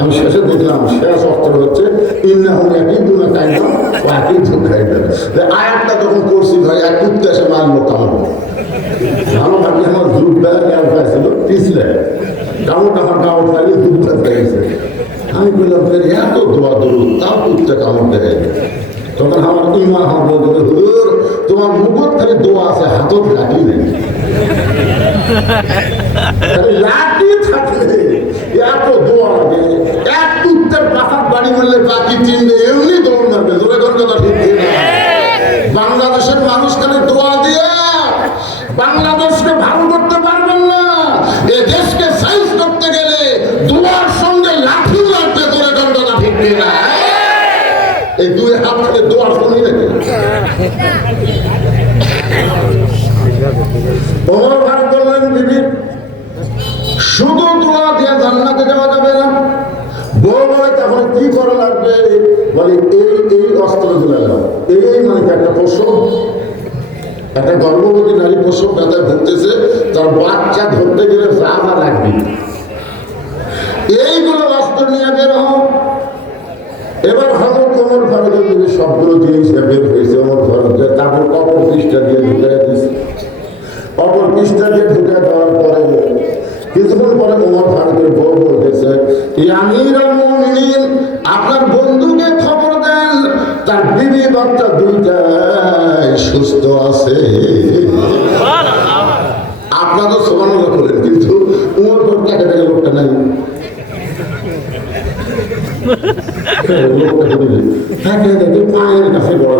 আমি শেষে দেখলাম শেষ অস্ত্র হচ্ছে ইন্নাহুম ইয়াকিদুনা কাইদা ওয়া আকিদু কাইদা। আয়াতটা যখন পড়ছি ভাই এক কুত্তে এসে মারলো কামড়, ভালো ভাবি আমার দুধটা ছিল পিছলে কামড়টা আমার কামড় খাইলে দুধটা পেয়েছে। আমি বললাম এত দোয়া দরুদ তাও কুত্তে কামড় দেয়। তখন আমার ইমান আমার বলতে হুজুর তোমার মুখত খালি দোয়া আছে, হাতত লাঠি নেই। লাঠি থাকলে এত দোয়া লাগে, এক কুত্তের পাশার বাড়ি মারলে বাকি চিনবে এমনি দৌড় মারবে। জোরে কোন কথা ঠিক না? বাংলাদেশের মানুষ খালি দোয়া দিয়ে বাংলাদেশকে ভালো করতে পারবেন না। এ দেশকে সাইজ করতে গেলে দোয়ার সঙ্গে লাঠি লাগবে। জোরে কোন কথা ঠিক না? এই দুই হাত থেকে দোয়ার শুনি নাকি? ওমর ভাই বললেন বিবি শুধু দোয়া দিয়ে জান্নাতে যাওয়া যাবে না। বউ বলে তাহলে কি করা লাগবে? বলে এই অস্ত্র তুলে নাও। এই মানে একটা প্রসব, একটা গর্ভবতী নারী প্রসব ব্যথায় ভুগতেছে, তার বাচ্চা ধরতে গেলে যা যা লাগবে এইগুলো অস্ত্র নিয়ে বের হও। এবার হজরত ওমর ফারুকের দিকে সবগুলো জিনিস বের হয়েছে। ওমর ফারুককে তারপর অপর পৃষ্ঠা দিয়ে ঢুকাই দিয়েছে। অপর পৃষ্ঠা দিয়ে ঢুকাই দেওয়ার পরে কিছুক্ষণ পরে ওমর ফারুকের বউ বলতেছে আমিরুল মুমিনিন আপনার বন্ধুকে খবর দেন তার বিবি বাচ্চা দুইটাই সুস্থ আছে। আপনারা তো সুবহানাল্লাহ বলেন, কিন্তু ওমর ফারুক টাকা টাকা লোকটা নাই। পায়ের কাছে বড়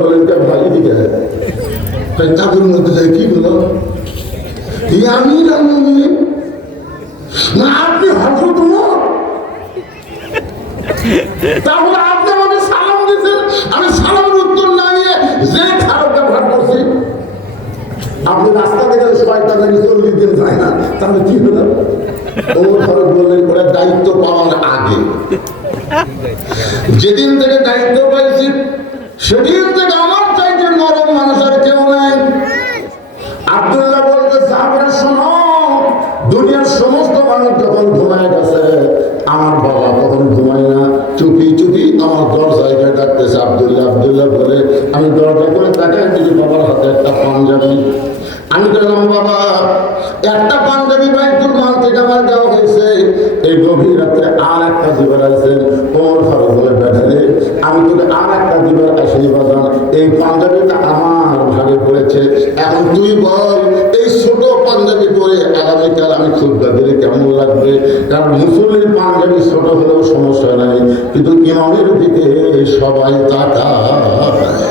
বলেন ভাই দিকে তাদের মধ্যে কি বলো আমি না আপনি হজরত তাহলে আপনি আমাকে সালাম দিয়েছেন, আমি সালামের উত্তর না নিয়ে যে খারাপ ব্যবহার করছি। আপনি রাস্তা থেকে শয়তান নাকি 40 দিন যায় না, তাহলে কি হলো? ওমর ফারুক বললেন ওরা দায়িত্ব পাওয়ার আগে, যেদিন থেকে দায়িত্ব পাইছি সেদিন থেকে আমার চাইতে নরম মানুষ আর কেউ নাই। আব্দুল্লাহ বলতে সাহাবারা শোনো, দুনিয়ার সমস্ত মানুষ যখন ঘুমায় গেছে আমার বাবা তখন ঘুমায় না, চুপি চুপি আমার দরজায় ডাকতেছে আব্দুল্লাহ আব্দুল্লাহ বলে। আমি দরজা করে তাকাই দেখি বাবার হাতে একটা পাঞ্জাবি। আমি বললাম বাবা একটা পাঞ্জাবি বাইতুল মাল থেকে আমার দেওয়া হয়েছে, এই গভীর রাত্রে আর একটা দিবার আছে। ওমর ফারুক বলে ব্যাটারে আমি তোকে আর একটা দিবার আসি বাজান, এই পাঞ্জাবিটা আমার ভাগে পড়েছে, এখন তুই বল এই ছোট পাঞ্জাবি পরে আগামীকাল আমি খুতবা দিলে কেমন লাগবে? কারণ মুসলিম পাঞ্জাবি ছোট হলেও সমস্যা নাই, কিন্তু ইমামের দিকে সবাই তাকায়।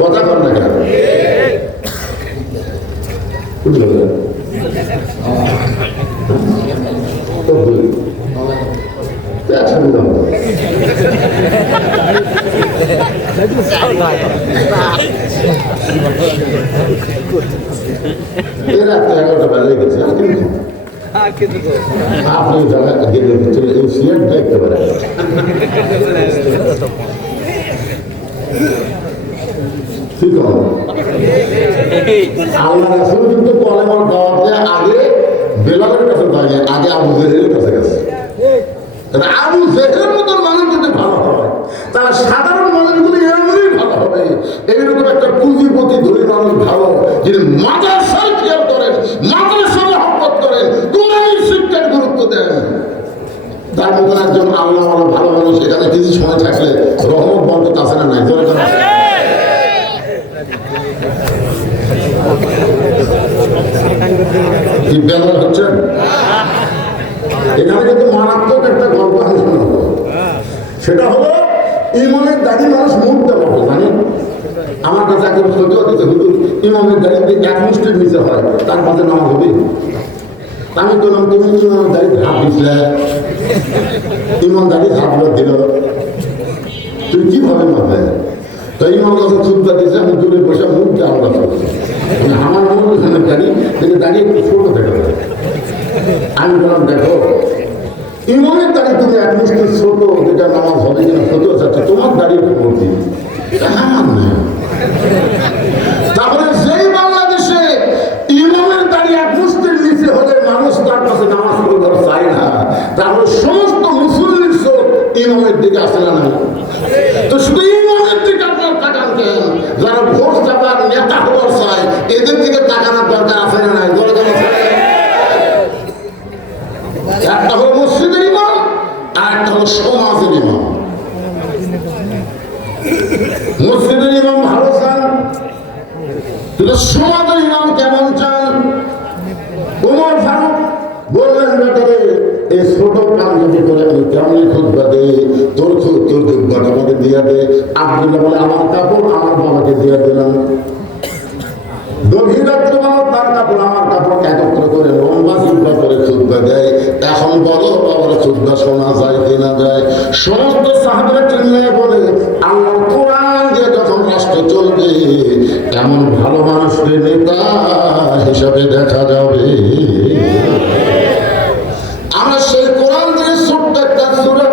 কথা কর না কেন? রাত্রে 11টা বাজে গেছে, আপনি সিলেট দেখতে পারেন। ঠিক আছে, আল্লাহ রাসূল কিন্তু কলেমার দাওয়াতে আগে বেলালের কাছে দাঁড়িয়ে আগে আবু জেহেলের কাছে গেছে। আবু জেহেলের মতন মানুষ যদি ভালো হয় তারা সাধারণ মানুষগুলো এমনই ভালো হবে। এইরকম একটা পুঁজিপতি ধনী মানুষ ভালো, যিনি মাদ্রাসায় খেয়াল করেন, মাদ্রাসা মহব্বত করেন, কোরআনের শিক্ষার গুরুত্ব দেন, তার মতন একজন আল্লাহ ভালো মানুষ এখানে কিছু সময় থাকলে রহমত বরকত আছে না নাই? কি ব্যবহার হচ্ছেন? এখানে কিন্তু মারাত্মক একটা গল্প আমি শোনাবো। সেটা হলো ইমামের দাড়ি মানুষ মুড়তে পারবে, জানেন? আমার কাছে একজন ফতোয়া দিতে হলো ইমামের দাড়ি যদি 1 মুষ্টির নিচে হয় তার পাশে নামাজ হবে। আমি বললাম তুমি ইমামের দাড়ি হাত দিছিলে, ইমাম দাড়ি হাত দিল, তুমি কিভাবে মারবে? তো ইমাম কাছে খুতবা দিয়েছে, আমি দূরে বসে মুখটা আলাদা করছি। আমার মনে দাঁড়ি কিন্তু দাঁড়িয়ে একটু ছোট থেকে যায়। আমি বললাম দেখো ইমামের দাঁড়িয়ে তুমি 1 মুষ্টি ছোট, যেটা নামাজ হবে কিনা ফতোয়া চাচ্ছে, তোমার দাঁড়িয়ে করছি আমার না। তাহলে সেই বাংলাদেশে ইমামের দাঁড়িয়ে 1 মুষ্টির নিচে হলে মানুষ তার কাছে নামাজ সমাজের ইমাম কেমন চান? ওমর ফারুক বললেন, বেটারে এই ছোট পাঞ্জাবি করে আমি কেমন খুতবা দে, তোর দুব্বাটা আমাকে দিয়া দে। আব্দুল্লাহ বলে, আমার কাপড় আমার বাবাকে দিয়া দিলাম। গভীর রাত্রে বাবা তার কাপড় আমার কাপড় একত্র করে লম্বা খুতবা করে খুতবা দেয়। এখন বলো বাবার খুতবা শোনা যায় কিনা যায়? সমস্ত সাহাবারা চিল্লায় বলে, আল্লাহর কোরআন দিয়ে যখন রাষ্ট্র চলবে এমন ভালো মানুষকে নেতা হিসাবে দেখা যাবে। আমরা সেই কোরআন দিয়ে ছোট্ট একটা সূরা,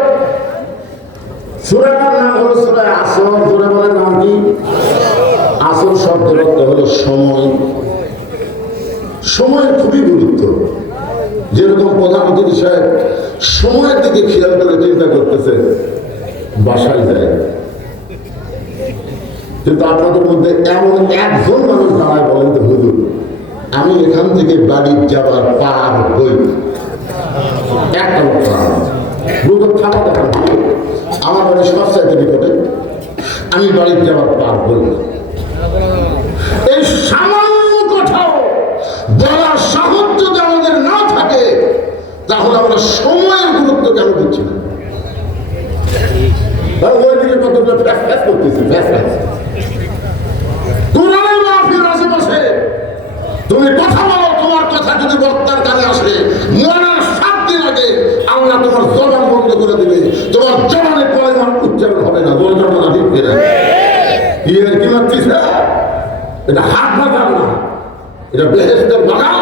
সূরাটার নাম হলো সূরা আসর। সূরা বলে নাম কি? আসর শব্দের অর্থ হলো সময়। সময়ের খুবই গুরুত্ব। যেরকম প্রধানমন্ত্রী সাহেব সময়ের দিকে খেয়াল করে চিন্তা করতেছে, বাসায় যায়, কিন্তু আপনাদের মধ্যে এমন একজন মানুষ দাঁড়ায় বলেন তো, হুজুর আমি এখান থেকে বাড়ি যাবার পার বই একটা লোক খাওয়া দেখা আমার বাড়ি সবচাইতে নিকটে, আমি বাড়ি যাওয়ার পার বই। এই সামান্য কোথাও বলার সাহস যদি আমাদের না থাকে তাহলে আমরা সময়ের গুরুত্ব কেন দিচ্ছি না? ওইদিকে কতগুলো ফ্যাস ফ্যাস করতেছি, ফ্যাস ফ্যাস। কোরআনের মাহফিল আশেপাশে তুমি কথা বলো, তোমার কথা যদি বক্তার কানে আসে মরার 7 দিন আগে আল্লাহ তোমার জবান বন্ধ করে দিবে, তোমার জবানে কলেমার উচ্চারণ হবে না। জোরদার মানা ঠিক কিনা? ইয়ের কি মারছিস? এটা হাত বাগান না, এটা বেহেশতের বাগান।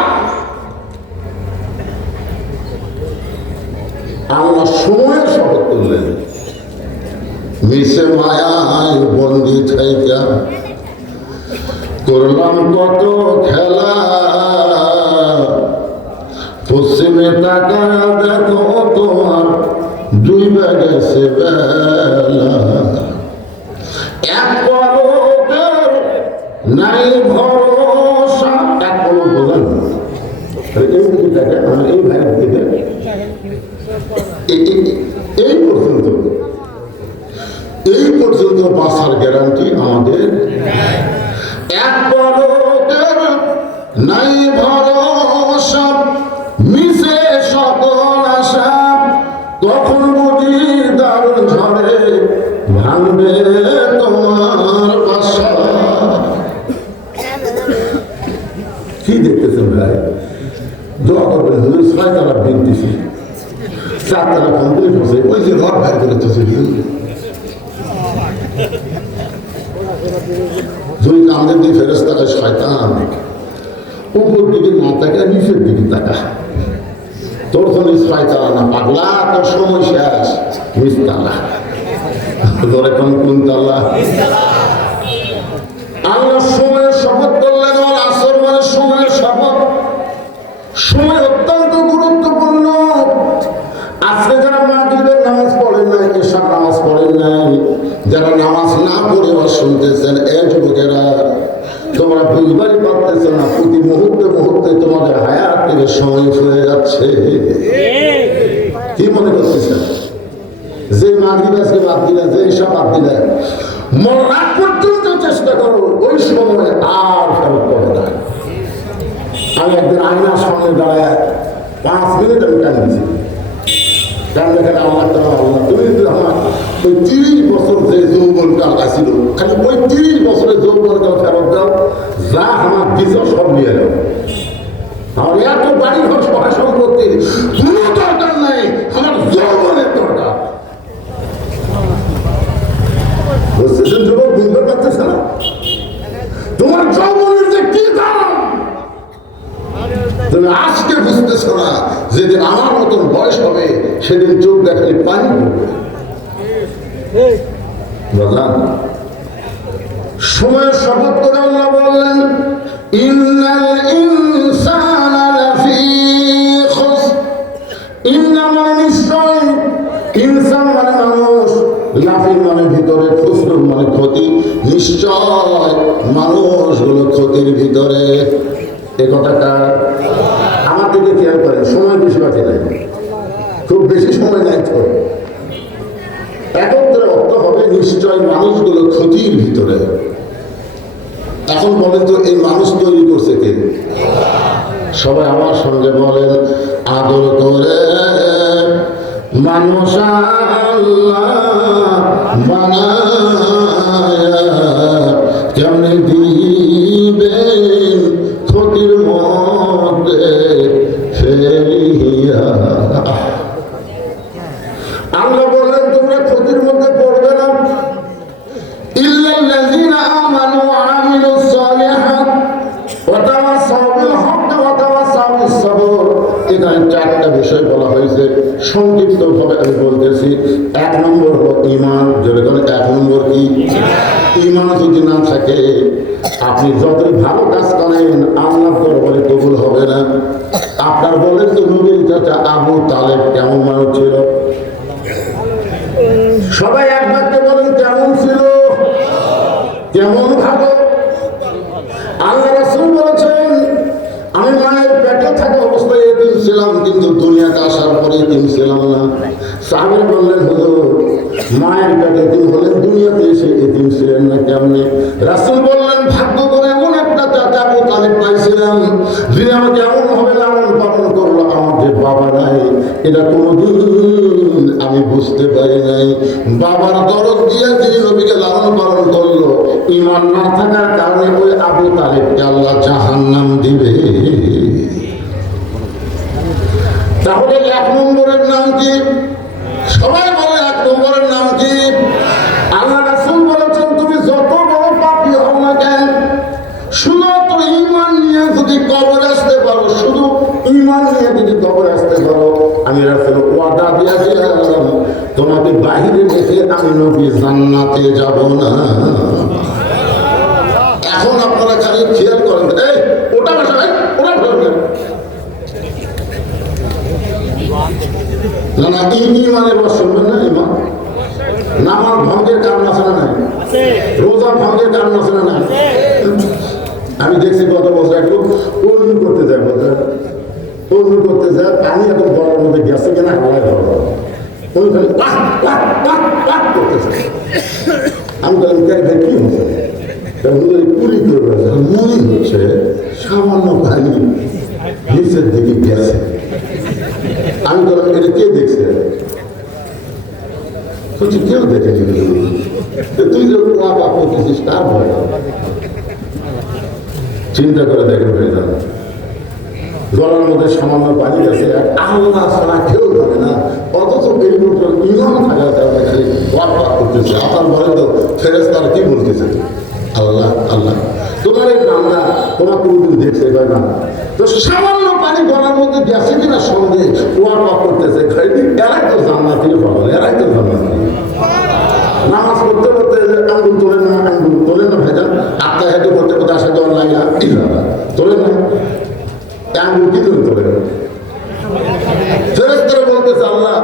আল্লাহ সময়ের শপথ করলেন, মিশে মায়ায় বন্দি থাইকা করলাম কত খেলা, পশ্চিমে টাকা দেখো তোমার ডুইবে গেছে বেলা, এক পলকের নাই ভরসা। এক পলক বলেন এই দিকে দেখে, আমার এই ভাইয়ের দিকে এই পর্যন্ত বাঁচার গ্যারান্টি আমাদের। এক পলকের নাই ভরসা, মিশে সকল আশা, তখন বুঝি দারুণ ঝড়ে ভাঙবে তোমার বাসা। কি দেখতেছেন ভাই? দোয়া করবেন, হুজুর 6 তালা ভেঙে দিছি, 4 তালা কমপ্লিট হচ্ছে, ওই যে রড ভাই করে তো দুই কামদের দিয়ে ফেরেশতাকে শয়তান উপর দিকে না তাকা, নিচের দিকে তাকা। তোর তো নিজ 6 তালা না পাগলা, তোর সময় শেষ, 20 তালা। তোর এখন কোন তালা? আল্লাহ সময়ের শপথ করলেন, আসর মানে সময়ের শপথ। সময় অত্যন্ত গুরুত্বপূর্ণ। আজকে যারা মাগরিবের নামাজ পড়েন নাই, এশার নামাজ পড়েন নাই, যারা নামাজ না পড়ে শুনতেছেন, এই যুবকেরা তোমরা বুঝবারই পারতেছো না, প্রতি মুহূর্তে মুহূর্তে তোমাদের হায়াত থেকে সময় ফুরে যাচ্ছে। কি মনে করতেছেন? যে মাগরিব আজকে বাদ দিলে, যে এশা বাদ দিলে, মরার পর্যন্ত চেষ্টা করো ওই সময় আর ফেরত পাবে না। আমি একদিন আয়নার সামনে দাঁড়ায় 5 মিনিট আমি কাঁদছি। আল্লাহ তুমি আমার ওই 30 বছর যে যৌবন কাল আসছিল, খালি ওই 30 বছরের যৌবন কাল ফেরত দাও, যা আমার দিছ সব নিয়ে যাও। আমার এত বাড়ি ঘর সহায় সম্পত্তির কোনো দরকার নাই, আমার যৌবনের দরকার। বুঝতেছেন যুবক? বুঝতে পারতেছে না তোমার যৌবনের যে কি দাম তুমি আজকে বুঝতেছ না। যেদিন আমার মতন বয়স হবে সেদিন চোখ দেখালে পানি পড়বে। সময়ের শপথ করে আল্লাহ বললেন, ইন্নাল ইনসানা লাফি খুসর। ইন্না মানে নিশ্চয়, ইনসান মানে মানুষ, লাফি মানে ভিতরে, খুসর মানে ক্ষতি। নিশ্চয় মানুষগুলো ক্ষতির ভিতরে। এ কথাটা আমার দিকে খেয়াল করেন, সময় বেশি বাকি নাই, খুব বেশি সময় নাই তো। একত্রে অর্থ হবে নিশ্চয় মানুষগুলো ক্ষতির ভিতরে। এখন বলেন তো এই মানুষ তৈরি করছে কে? সবাই আমার সঙ্গে বলেন, আদর করে মানুষ আল্লাহ বানায়া কেমনে দিবেন ক্ষতির মধ্যে ফেলিয়া। আল্লাহ বলেন তোমরা ক্ষতির মধ্যে পড়বে না, ইল্লাল্লাযীনা আমানু ওয়া আমিলুস সালিহাত ওয়া তাওয়াসাউ বিল হক ওয়া তাওয়াসাউ বিস সবর। এখানে চারটা বিষয় বলা হয়েছে, সংক্ষিপ্তভাবে আমি বলতেছি। এক নম্বর হলো ঈমান। যেরকম এক নম্বর কি? ঈমান যদি না থাকে আপনি যতই ভালো কাজ করেন আল্লাহর দরবারে কবুল হবে না। আপনার বলেন তো নবীর চাচা আবু তালেব কেমন মানুষ ছিল? সবাই এক বাক্যে বলেন কেমন ছিল? কেমন ভালো? আল্লাহ রাসূল বলেছেন আমি মায়ের পেটে থাকা অবস্থায় এতিম ছিলাম, কিন্তু দুনিয়াতে আসার পরে এতিম ছিলাম না। সাহাবীরা বললেন হুজুর মায়ের পেটে এতিম হলেন, দুনিয়াতে এসে এতিম ছিলেন না কেমনে? রাসূল বললেন ভাগ্য করে এমন একটা চাচা আবু তালেব পাইছিলাম, যিনি আমাকে এমন ভাবে লালন পালন করলো, আমার যে বাবা নাই এটা কোনোদিন আমি বুঝতে পারি নাই। বাবার দরদ দিয়ে যিনি নবীকে লালন পালন করলো, ঈমান না থাকার কারণে ওই আবু তালেবকে আল্লাহ জাহান্নাম দিবে। তাহলে এক নম্বরের নাম কি? সবাই বলে এক নম্বরের নাম কি? আল্লাহ রাসূল বলেছেন তুমি যত বড় পাপী হও না কেন, শুধুমাত্র ঈমান নিয়ে যদি কবরে আসতে পারো, শুধু ঈমান নিয়ে যদি কবরে আসতে পারো, আমি রাসূল ওয়াদা দিয়ে দিলাম তোমাকে বাহিরে রেখে আমি নবী জান্নাতে যাব না। এখন আপনারা খালি খেয়াল করেন, এই ওটা ভাষা ভাই ওটা ভাষা না না ঈমানের বস শুনবেন না। ঈমান নামাজ ভঙ্গের কারণ আছে না নাই? রোজা ভঙ্গের কারণ আছে না নাই? আমি দেখছি গত বছর একটু অজু করতে যায়, অজু করতে যায় পানি এত গরমের মধ্যে গেছে কিনা হাওয়ায় ধরো ওইখানে করতেছে। আমি বললাম ভাই কি হচ্ছে? পুরি করবে মনে হচ্ছে সামান্য পানি নিচের দিকে গেছে। আমি বললাম এটা কে দেখছে? বলছি কেউ দেখেনি। তুই যে পাপ করতেছিস কার ভয়? চিন্তা করে দেখেন হয়ে যান, গলার মধ্যে সামান্য পানি আছে, আল্লাহ ছাড়া কেউ ধরে না, অথচ এই লোক ইমান থাকার কারণে খালি পাপ করতেছে। আপনার বলে তো ফেরেশতারা কি বলতেছে? আল্লাহ আল্লাহ তোমার এই বান্দা তোমার কোনদিন দেখছে না, তো সামান্য পানি গলার মধ্যে গেছে কিনা সঙ্গে ওয়ার পাপ করতেছে। এরাই তো জান্নাতি পাবে, এরাই তো জান্নাতি। নামাজ পড়তে পড়তে আঙ্গুল তোলেন না, আঙ্গুল তোলেন না ভেজাল, আত্মা হেঁটে পড়তে পড়তে আসে দেওয়ার লাইলা তোলেন না, আঙ্গুল কি করে তোলেন? ফেরেশতারা বলতেছে আল্লাহ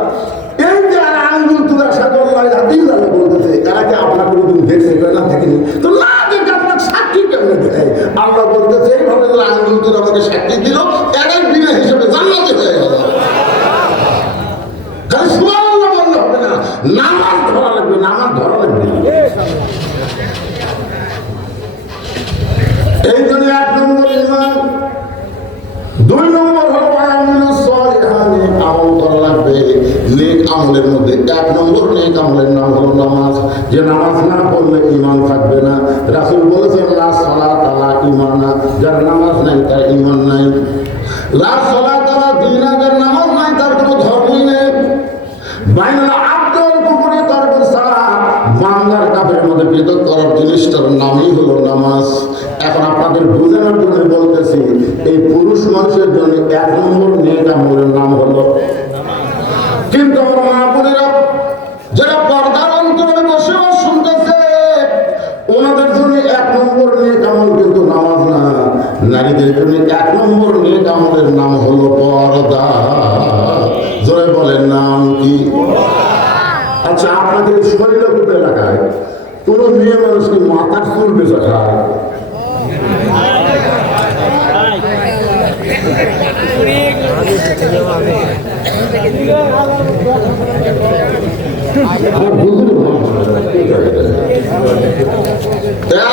এই যে আঙ্গুল তুলে আসা দেওয়ার লাইলা দিল্লা বলতেছে, এরা কি আপনার কোনোদিন দেখছে না? দেখেনি তো না দেখে আপনার সাক্ষী কেমন দেয়? আল্লাহ বলতেছে এইভাবে আঙ্গুল তুলে আমাকে সাক্ষী দিল, এরাই বিনা হিসেবে জান্নাতি হয়ে গেল। খালি সুবহানাল্লাহ বললে হবে না, নামাজ ধরা লাগবে, নামাজ ধরা লাগবে। এই জন্য এক নম্বর ঈমান। দুই নম্বর হলো আমিলুস সালিহাত, আমল করা লাগবে। নেক আমলের মধ্যে এক নম্বর নেক আমলের নাম হলো নামাজ। যে নামাজ না পড়লে ঈমান থাকবে না। রাসূল বলেছেন লা সালাত আলা ঈমানা, যার নামাজ নাই তার ঈমান নাই। লা সালাত আলা দীনা, যার নামাজ নাই তার কোনো ধর্মই নেই। বাইনাল আবদ ওয়াল কুফরি তারকুস সালাত, বান্দার কাফেরের মধ্যে পৃথক করার জিনিসটার নামই হলো নামাজ। এখন আপনাদের বোঝানোর জন্য বলতেছি, এই পুরুষ মানুষের জন্য এক নম্বর নেক আমলের নাম হলো। কিন্তু আমার মা বোনেরা যারা পর্দার অন্তরে বসেও শুনতেছে, ওনাদের জন্য এক নম্বর নেক আমল কিন্তু নামাজ না। নারীদের জন্য এক নম্বর নেক আমলের নাম হলো পর্দা। জোরে বলেন নাম কি? আচ্ছা আপনাদের শৈলকুপ এলাকায় কোন মেয়ে মানুষ কি মাথার চুল বেচা খায়?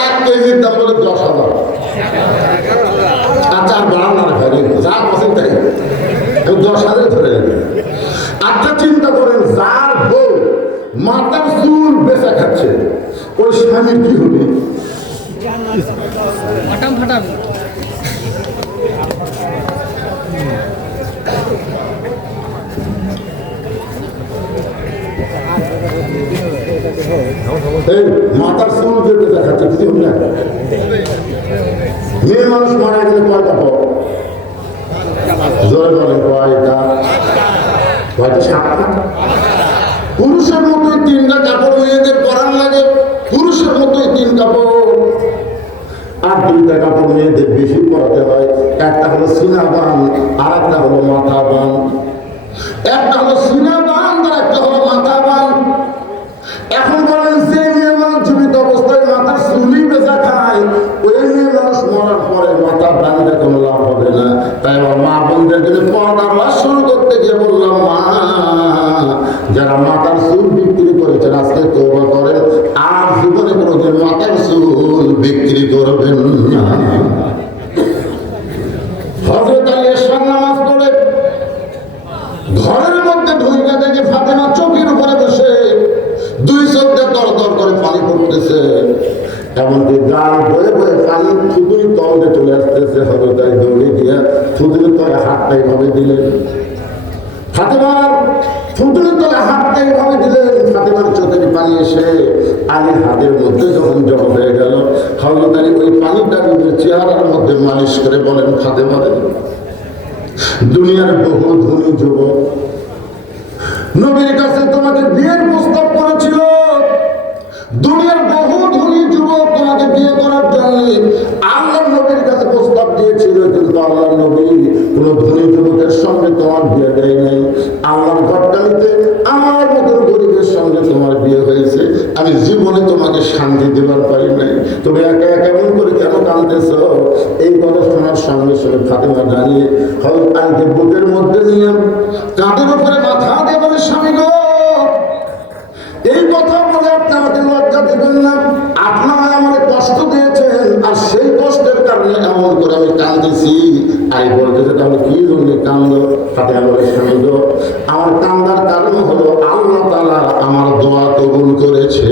এক কেজির দাম বলে 10,000। আচ্ছা আর বাড়ান না ভাই, যা পছন্দ তাই 10,000 ধরে নেবেন। আচ্ছা চিন্তা করেন, যার বউ মাথার চুল বেচা খাচ্ছে, ওই স্বামীর কি হবে? এই মাথার চুল যে বেচা খাচ্ছে, কিছু হবে না? মেয়ে মানুষ মারা গেলে কয়টা পাও? জোরে বলেন কয়টা? 7টা। পুরুষের মতোই 3টা কাপড় মেয়েদের পরার লাগে, পুরুষের মতোই 3 কাপড়, আর 2টা কাপড় মেয়েদের বেশি পরাতে হয়। একটা হলো সিনা বান, আর একটা হলো মাথা বান। একটা হলো সিনা বান, আর একটা হলো মাথা বান। এখন বলেন, যে মেয়ে মানুষ জীবিত অবস্থায় মাথার চুলি বেচা খায়, ওই মেয়ে মানুষ মরার পরে মাথার বানটা কোনো লাভ হবে না। তাই আমার মা বোনদের জন্য পর্দার ওয়াজ শুরু করতে গিয়ে বললাম, মা যারা মাথার চুল বিক্রি করেছেন আজকে তওবা করেন, আর জীবনে কোনোদিন মাথার চুল বিক্রি করবেন না। হযরত আলী এশার নামাজ পড়ে ঘরের মধ্যে ঢুকে দেখে ফাতেমা চৌকির উপরে বসে 2 চোখ দিয়ে দর করে পানি পড়তেছে, এমনকি গাল বয়ে বয়ে পানি থুতুরি তলে চলে আসতেছে। হযরত আলী দৌড়ে গিয়ে থুতুরির তলে হাতটা এইভাবে দিলেন, ফাতেমার থুতুরির তলে হাতটা এইভাবে দিলেন। ফাতেমার চোখের পানি এসে আলীর হাতের মধ্যে যখন জমা হয়ে গেল, হযরত আলী ওই পানিটা নিজের চেহারার মধ্যে মালিশ করে বলেন, ফাতেমা দুনিয়ার বহু ধনী যুবক নবীর কাছে তোমাকে বিয়ের প্রস্তাব করেছিল, দুনিয়ার বহু ধনী যুবক তোমাকে বিয়ে করার জন্য আল্লাহর নবীর কাছে প্রস্তাব দিয়েছিল, কিন্তু আল্লাহর নবী কোন ধনী যুবকের সঙ্গে তোমার বিয়ে দেয় নাই। আল্লাহর ঘটকালিতে আমার মতন গরিবের সঙ্গে তোমার বিয়ে হয়েছে, আমি জীবনে তোমাকে শান্তি দেবার পারি নাই, তুমি একা একা কেমন করে কেন কাঁদতেছ? এই কথা শোনার সঙ্গে সঙ্গে ফাতেমা দাঁড়িয়ে হযরত আলীকে বুকের মধ্যে নিয়ে কাঁধের উপরে মাথা দিয়ে বলে, স্বামী গো, এই কথা বলে আপনি আমাকে লজ্জা দেবেন না, আপনারা আমাকে কষ্ট দিয়েছেন, আর সেই কষ্টের কারণে এমন করে আমি কাঁদতেছি। আই বলতেছে, তাহলে কি জন্য কান্দ? ফাতেমা বলে, স্বামী গো, আমার কান্দার কারণ হলো আল্লাহ তাআলা আমার দোয়া কবুল করেছে।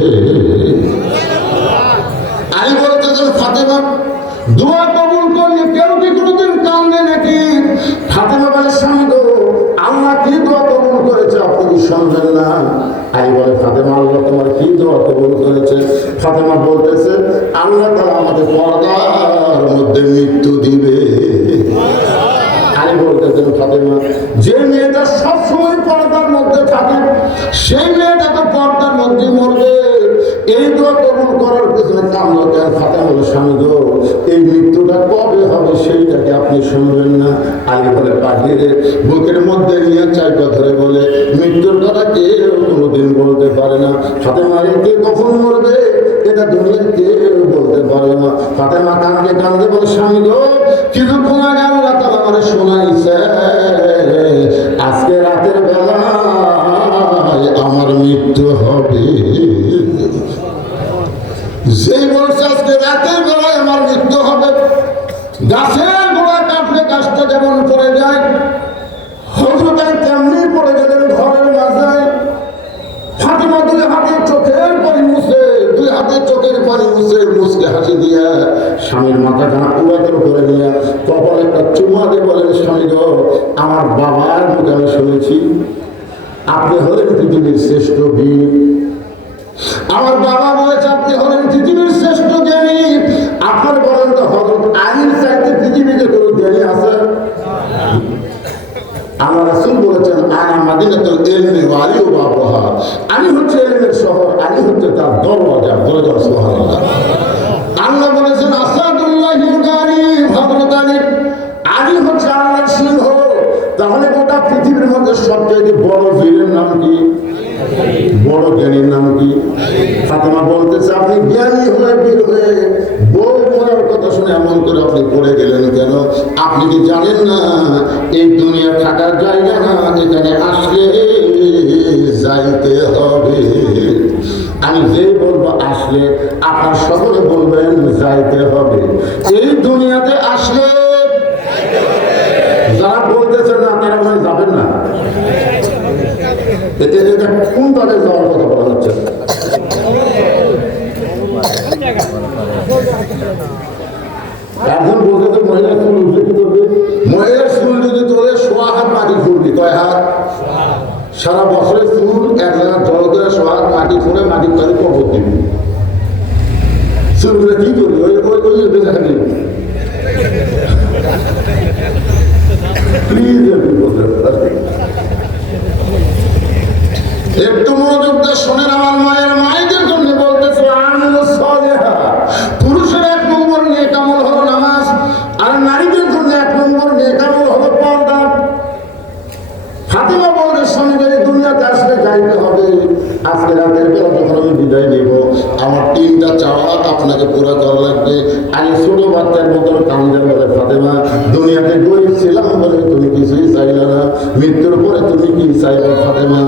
আই বলতেছে, ফাতেমা দোয়া কবুল করলে কেউ কি কোনোদিন কান্দে নাকি? ফাতেমা বলে, স্বামী গো, আল্লাহ কি দোয়া কবুল করেছে আপনি কি শুনবেন না? আই বলে, ফাতেমা আল্লাহ তোমার কি দোয়া কবুল করেছে? ফাতেমা বলতেছে, আল্লাহ তাআলা আমাদের পর্দার মধ্যে মৃত্যু দিবে। আলী বলতেছেন, ফাতেমা যে মেয়েটা সবসময় পর্দার মধ্যে থাকে সেই মেয়েটা তো পর্দার মধ্যে মরবে, এই দোয়া কবুল করার পিছনে কামনা কেন? ফাতেমা বলে, স্বামী গো, এই মৃত্যুটা কবে হবে সেইটাকে আপনি শুনবেন না? আলী বলে, বাহিরে বুকের মধ্যে নিয়ে চাইটা ধরে বলে, মৃত্যুর কথা কেউ কোনোদিন বলতে পারে না। ফাতেমা কে কখন মরবে এটা দুনিয়ার কেউ বলতে পারে না। ফাতেমা কান্দে কান্দে বলে, স্বামী গো, কিছুক্ষণ আগে আল্লাহ তাআলা আমারে শোনাইছে আজকে রাতের বেলায় আমার মৃত্যু হবে। যেই বলছে আজকে রাতের বেলায় আমার মৃত্যু হবে, গাছের গোড়া কাটলে গাছটা যেমন পড়ে যায়, হযরত আলী তেমনি পড়ে গেলেন ঘরের মাঝে। ফাতেমা 2 হাতে চোখের পানি মুছে, 2 হাতে চোখের পানি মুছে মুচকে হাসি দিয়া স্বামীর মাথাখানা উড়াতের উপরে নিয়ে কপালে একটা চুমা দিয়ে বলেন, স্বামী গো, আমার বাবার মুখে আমি শুনেছি আপনি হলেন পৃথিবীর শ্রেষ্ঠ বীর। আমার বাবা বলেছে আপনি হলেন পৃথিবীর শ্রেষ্ঠ জ্ঞানী। আপনার বলেন তো, হযরত আলীর চাইতে পৃথিবীতে কোনো জ্ঞানী আছে? আমার রাসূল বলেছেন, আনা মাদিনাতুল ইলমি ওয়া আলী বাবুহা, আমি হচ্ছে ইলমের শহর, আলী হচ্ছে তার দরওয়াজা। দরজা, সুবহানাল্লাহ। আল্লাহ বলেছেন, আসাদুল্লাহিল গালিব, হযরত আলী, আলী হচ্ছে আল্লাহর সিংহ। তাহলে গোটা পৃথিবীর মধ্যে সবচেয়ে বড় বীরের নাম কি? বড় জ্ঞানীর নাম কি? ফাতেমা বলতেছে, আপনি জ্ঞানী হয়ে বীর হয়ে বউ মরার কথা শুনে এমন করে আপনি পড়ে গেলেন কেন? আপনি কি জানেন না এই দুনিয়া থাকার জায়গা না, এখানে আসলে যাইতে হবে। আমি যেই বলবো আসলে, আপনার সকলে বলবেন যাইতে হবে। এই দুনিয়াতে আসলে যারা বলতেছেন না তারা মনে যাবেন না, এটা কোন দলে যাওয়ার কথা বলা হচ্ছে? এখন বলতে মহিলা স্কুল উঠলে কি করবে? মহিলা স্কুল যদি তোলে 1.5 হাত মাটি খুঁড়বি। কয় হাত? সারা বছরের চুল এক জায়গায় জল করে 1.5 হাত মাটি খুঁড়ে মাটির তলে কবর দিবি। চুলগুলো কি করবি? ওই বেঁচে থাকবি। প্লিজ একটু মনোযোগ দিয়ে শোনেন আমার মায়ের মায়েদের জন্য বলতেছে, পুরুষের 1 নম্বর নেক আমল হলো নামাজ, আর নারীদের জন্য 1 নম্বর নেক আমল হলো পর্দা। ফাতেমা বলতে সঙ্গে দুনিয়াতে আসলে যাইতে হবে। আজকে রাতের বেলা যখন আমি বিদায় নেব, আমার 3টা চাওয়া আপনাকে পুরো করা লাগবে। আমি ছোট বাচ্চার মতন কান্দে বলে, ফাতেমা দুনিয়াতে গরিব ছিলাম বলে তুমি কিছুই চাইলে না, মৃত্যুর পরে তুমি কি চাইবে ফাতেমা?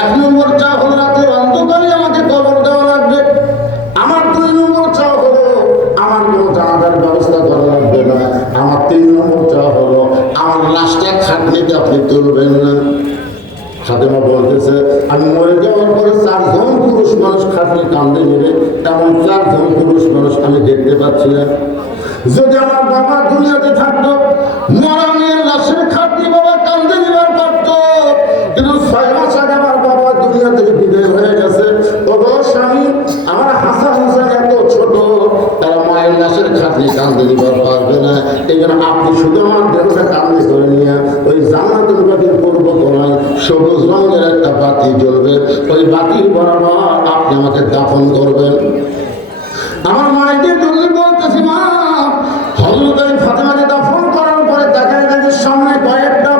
1 নম্বর চা হলো রাতের অন্ধকারে আমাকে কবর দেওয়া লাগবে। আমার 2 নম্বর চা হলো আমার কোনো জানাজার ব্যবস্থা করা লাগবে না। আমার 3 নম্বর চা হলো আমার লাশটা খাটনিতে আপনি তুলবেন না। ফাতেমা বলতেছে, আমি মরে যাওয়ার পরে 4 জন পুরুষ মানুষ খাটনি কান্দে নেবে, তেমন 4 জন পুরুষ মানুষ আমি দেখতে পাচ্ছি না। যদি আমার বাবা দুনিয়াতে থাকতো, মরা মেয়ের লাশের খাটনি বাবা কান্দে নেবার পারত, কিন্তু 6 মাস আগে আমার বাবা দুনিয়া থেকে বিদায় হয়ে গেছে। ওগো স্বামী, আমার হাসান হোসেন এত ছোট, তারা মায়ের লাশের খাটনি কান্দে নিবার পারবে না। এই জন্য আপনি শুধু আমার দেহটা কান্দে করে নিয়ে ওই জান্নাতুল বাতির পূর্ব কোণায় সবুজ রঙের একটা বাতি জ্বলবে, ওই বাতির বরাবর আপনি আমাকে দাফন করবেন। আমার মায়েদের জন্য বলতেছি, মা হযরত ফাতেমাকে দাফন করার পরে দেখা যায় সামনে কয়েকটা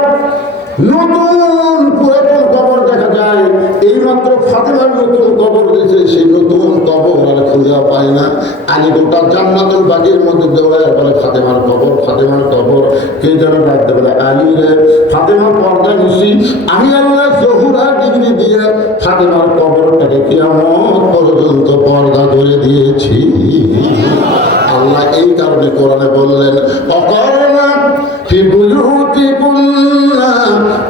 নতুন পুরাতন কবর দেখা যায়। এইমাত্র ফাতেমার নতুন কবর দিয়েছে, সেই নতুন কবর আর খুঁজে পায় না। আলী গোটা জান্নাতুল বাগের মধ্যে দৌড়ায় বলে, ফাতেমার কবর, ফাতেমার কবর। কে যেন ডাকতে বলে, আলী রে, ফাতেমার পর্দা নিছি আমি, আল্লাহ জহুরা ডিগ্রি দিয়ে ফাতেমার কবরটাকে কিয়ামত পর্যন্ত পর্দা করে দিয়েছি। আল্লাহ এই কারণে কোরআনে বললেন, অকরনা ফি বুয়ুতিকুন্না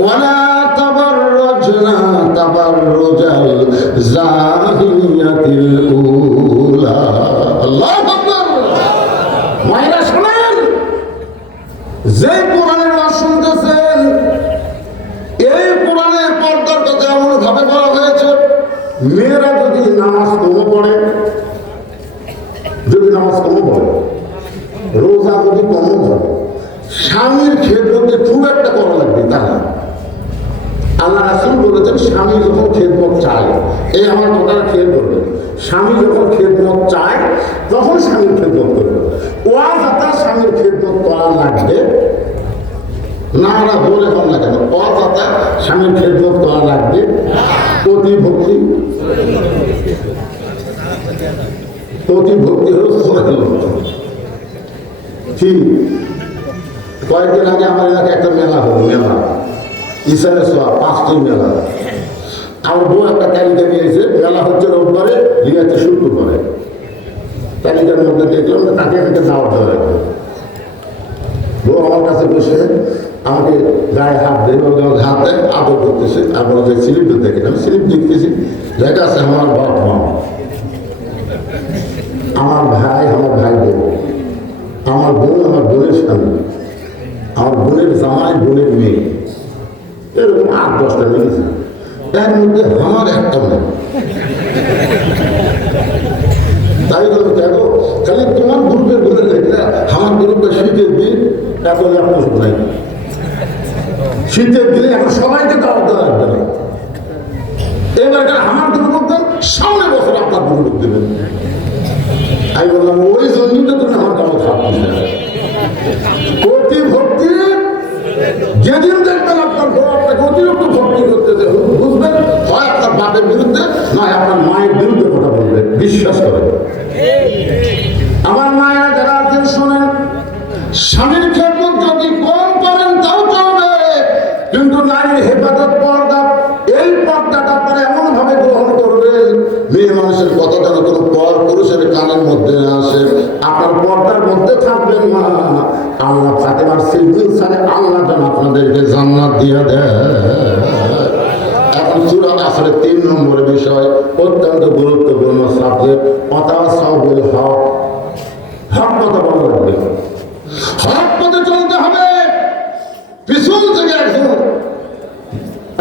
ওয়ালা তাবাররাজনা তাবাররুজাল জাহিলিয়াতিল উলা। আল্লাহু আকবার। মায়েরা শুনেন, যে কোরআনের ওয়াজ শুনতেছেন, এই কোরআনের পর্দার কথা এমন ভাবে বলা হয়েছে, মেয়েরা যদি নামাজ কম পড়ে, রোজা যদি কম ধরে, স্বামীর খেদমতে খুব একটা করা লাগবে তা না। আল্লাহ রাসূল বলেছেন, স্বামী যখন খেদমত চায়, এই আমার কথাটা খেয়াল করবে, স্বামী যখন খেদমত চায় তখন স্বামীর খেদমত করবে। ওয়াজ আপনার স্বামীর খেদমত করা লাগবে না, আমরা বলে কম না কেন, ওয়াজ আপনার স্বামীর খেদমত করা লাগবে। প্রতি ভক্তি হলো ঠিক। কয়েকদিন আগে আমার এলাকায় একটা মেলা হলো, মেলা ইসারে সোয়া 5টি মেলা। আমার বউ একটা তালিকা নিয়েছে, মেলা হচ্ছে রোববারে, লিয়াতে শুক্রবারে। তালিকার মধ্যে দেখলাম তাকে একটা দাওয়াত দেওয়া লাগবে। বউ আমার কাছে বসে আমাকে গায়ে হাত দেয়, হাত দেয়, আদর করতেছে। আর বলা যায় স্লিপ দেখে, আমি স্লিপ দেখতেছি, লেখা আছে আমার বাপ মা, আমার ভাই, আমার ভাই বোন, আমার বোন, আমার বোনের স্বামী, আমার বোনের জামাই, বোনের মেয়ে, এরকম 8-10টা লিখেছে। এর মধ্যে আমার একটা মেয়ে। তাই বলো, দেখো খালি তোমার গ্রুপের বলে দেখলে আমার গ্রুপে শীতের দিন এত আপনার নাই, শীতের দিনে এখন সবাইকে দাওয়াত দেওয়া লাগবে না। এবার আমার গ্রুপ দেন, সামনে বছর আপনার গ্রুপ দেবেন। আমি বললাম, ওই জন্যই তো তুমি আমার কামত খাচ্ছিস না। অতি ভক্তি যেদিন দেখবেন আপনার বউ আপনাকে অতিরিক্ত ভক্তি করতেছে, বুঝবেন হয় আপনার বাপের বিরুদ্ধে, নয় আপনার মায়ের বিরুদ্ধে কথা বলবে। বিশ্বাস করেন আমার মায়েরা যারা আছেন, শোনেন, স্বামীর খেদমত যদি কম করেন তাও চলবে, কিন্তু নারীর হেফাজত পর্দা, এই পর্দাটা আপনারা এমন ভাবে গ্রহণ করবেন, মেয়ে মানুষের কথা যেন কোনো পর পুরুষের কানের মধ্যে না আসে। আপনার পর্দার মধ্যে থাকবেন না, আল্লাহ ফাতেমার সিগনেচারে আল্লাহ যেন আপনাদেরকে জান্নাত দিয়ে দেয়। এখন সূরা আসরের 3 নম্বর বিষয়, অত্যন্ত গুরুত্বপূর্ণ সাবজেক্ট, ওয়াতাসাউ বিল হক। হক কথা বলা লাগবে, হক পথে চলতে হবে। পিছন থেকে একজন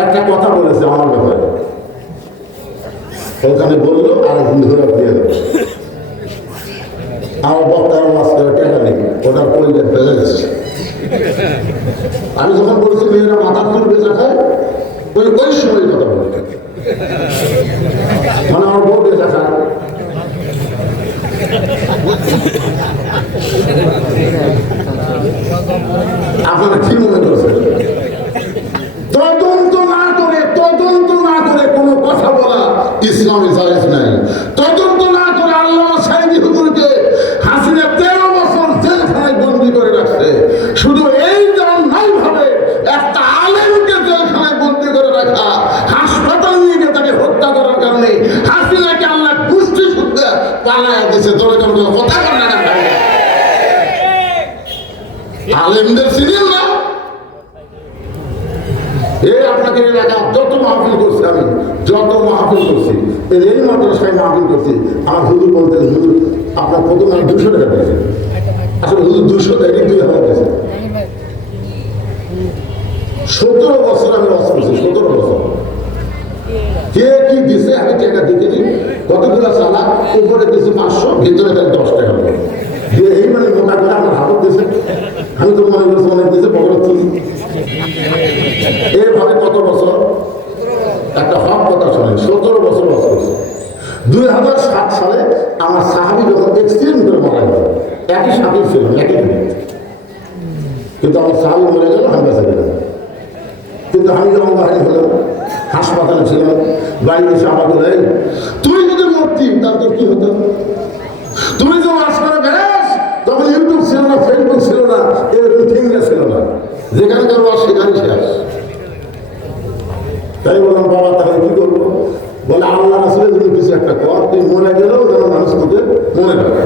একটা কথা বলেছে আমার ব্যাপারে, ওখানে বললো আর একদিন ধরে দিয়ে দেবে, আমার বক্তার মাছ করে টাকা নেই, ওটার পরিবার ফেলে দিচ্ছে। আমি যখন বলছি মেয়েরা মাথা তুলবে দেখায়, ওই সময় কথা বলতে মানে আমার বউ বেচা খায়। আপনারা কি মনে করছেন? তদন্ত না করে কোনো কথা বলা ইসলামে জায়েজ নাই। তদন্ত না করে আল্লামা সাঈদী হুজুরকে হাসিনা 13 বছর জেলখানায় বন্দী করে রাখছে। শুধু এই নাই ভাবে একটা আলেমকে জেলখানায় বন্দী করে রাখা, হাসপাতাল নিয়ে গিয়ে তাকে হত্যা করার কারণে হাসিনাকে আল্লাহ গোষ্ঠী শুদ্ধ পালায়া দিয়েছে। তোর কথা বল না, আলেমদের চিনেন না? এই আপনাকে এলাকা যত মাহফিল করছি, আমি যত মাহফিল করছি, এই মাদ্রাসায় মাহফিল করছি, আমার হুজুর বলতে, হুজুর আপনার প্রথম 200 টাকা দিয়েছে। আসলে হুজুর 200 টাকা 2000 দিয়েছে। 17 বছর আমি ওয়াজ করছি, 17 বছর। কে কি দিছে আমি টাকা দিতে দিই, কতগুলো চালা উপরে দিয়েছি 500, ভিতরে তাই 10 টাকা দিয়ে এই মানে মোটা করে আমার হাতত দিয়েছে। আমি তো মনে করছি অনেক দিয়েছে, পকেট তুলি। এভাবে কত বছর একটা হক কথা শোনেন, 17 বছর বাস করছে। 2007 সালে আমার সাহাবী যখন এক্সিডেন্ট করে মারা গেল, একই সাথে ছিল, একই দিনে, কিন্তু আমার সাহাবী মরে গেল, আমি বেঁচে গেলাম। কিন্তু আমি যখন বাড়ি হলাম, হাসপাতালে ছিলাম, বাড়ি এসে আমার বলে, তুই যদি মরতি তাহলে তোর কি হতো? তুমি তো বাস করে বেড়াস, তখন ইউটিউব ছিল না, ফেসবুক ছিল না, এরকম ফিঙ্গা ছিল না, যেখানে যাবো আর সেখানে শেষ। তাই বললাম, বাবা তাহলে কি করবো? বলে আল্লাহ রাসূলের জন্য কিছু একটা কর, তুই মনে গেলেও যেন মানুষ তোকে মনে রাখে।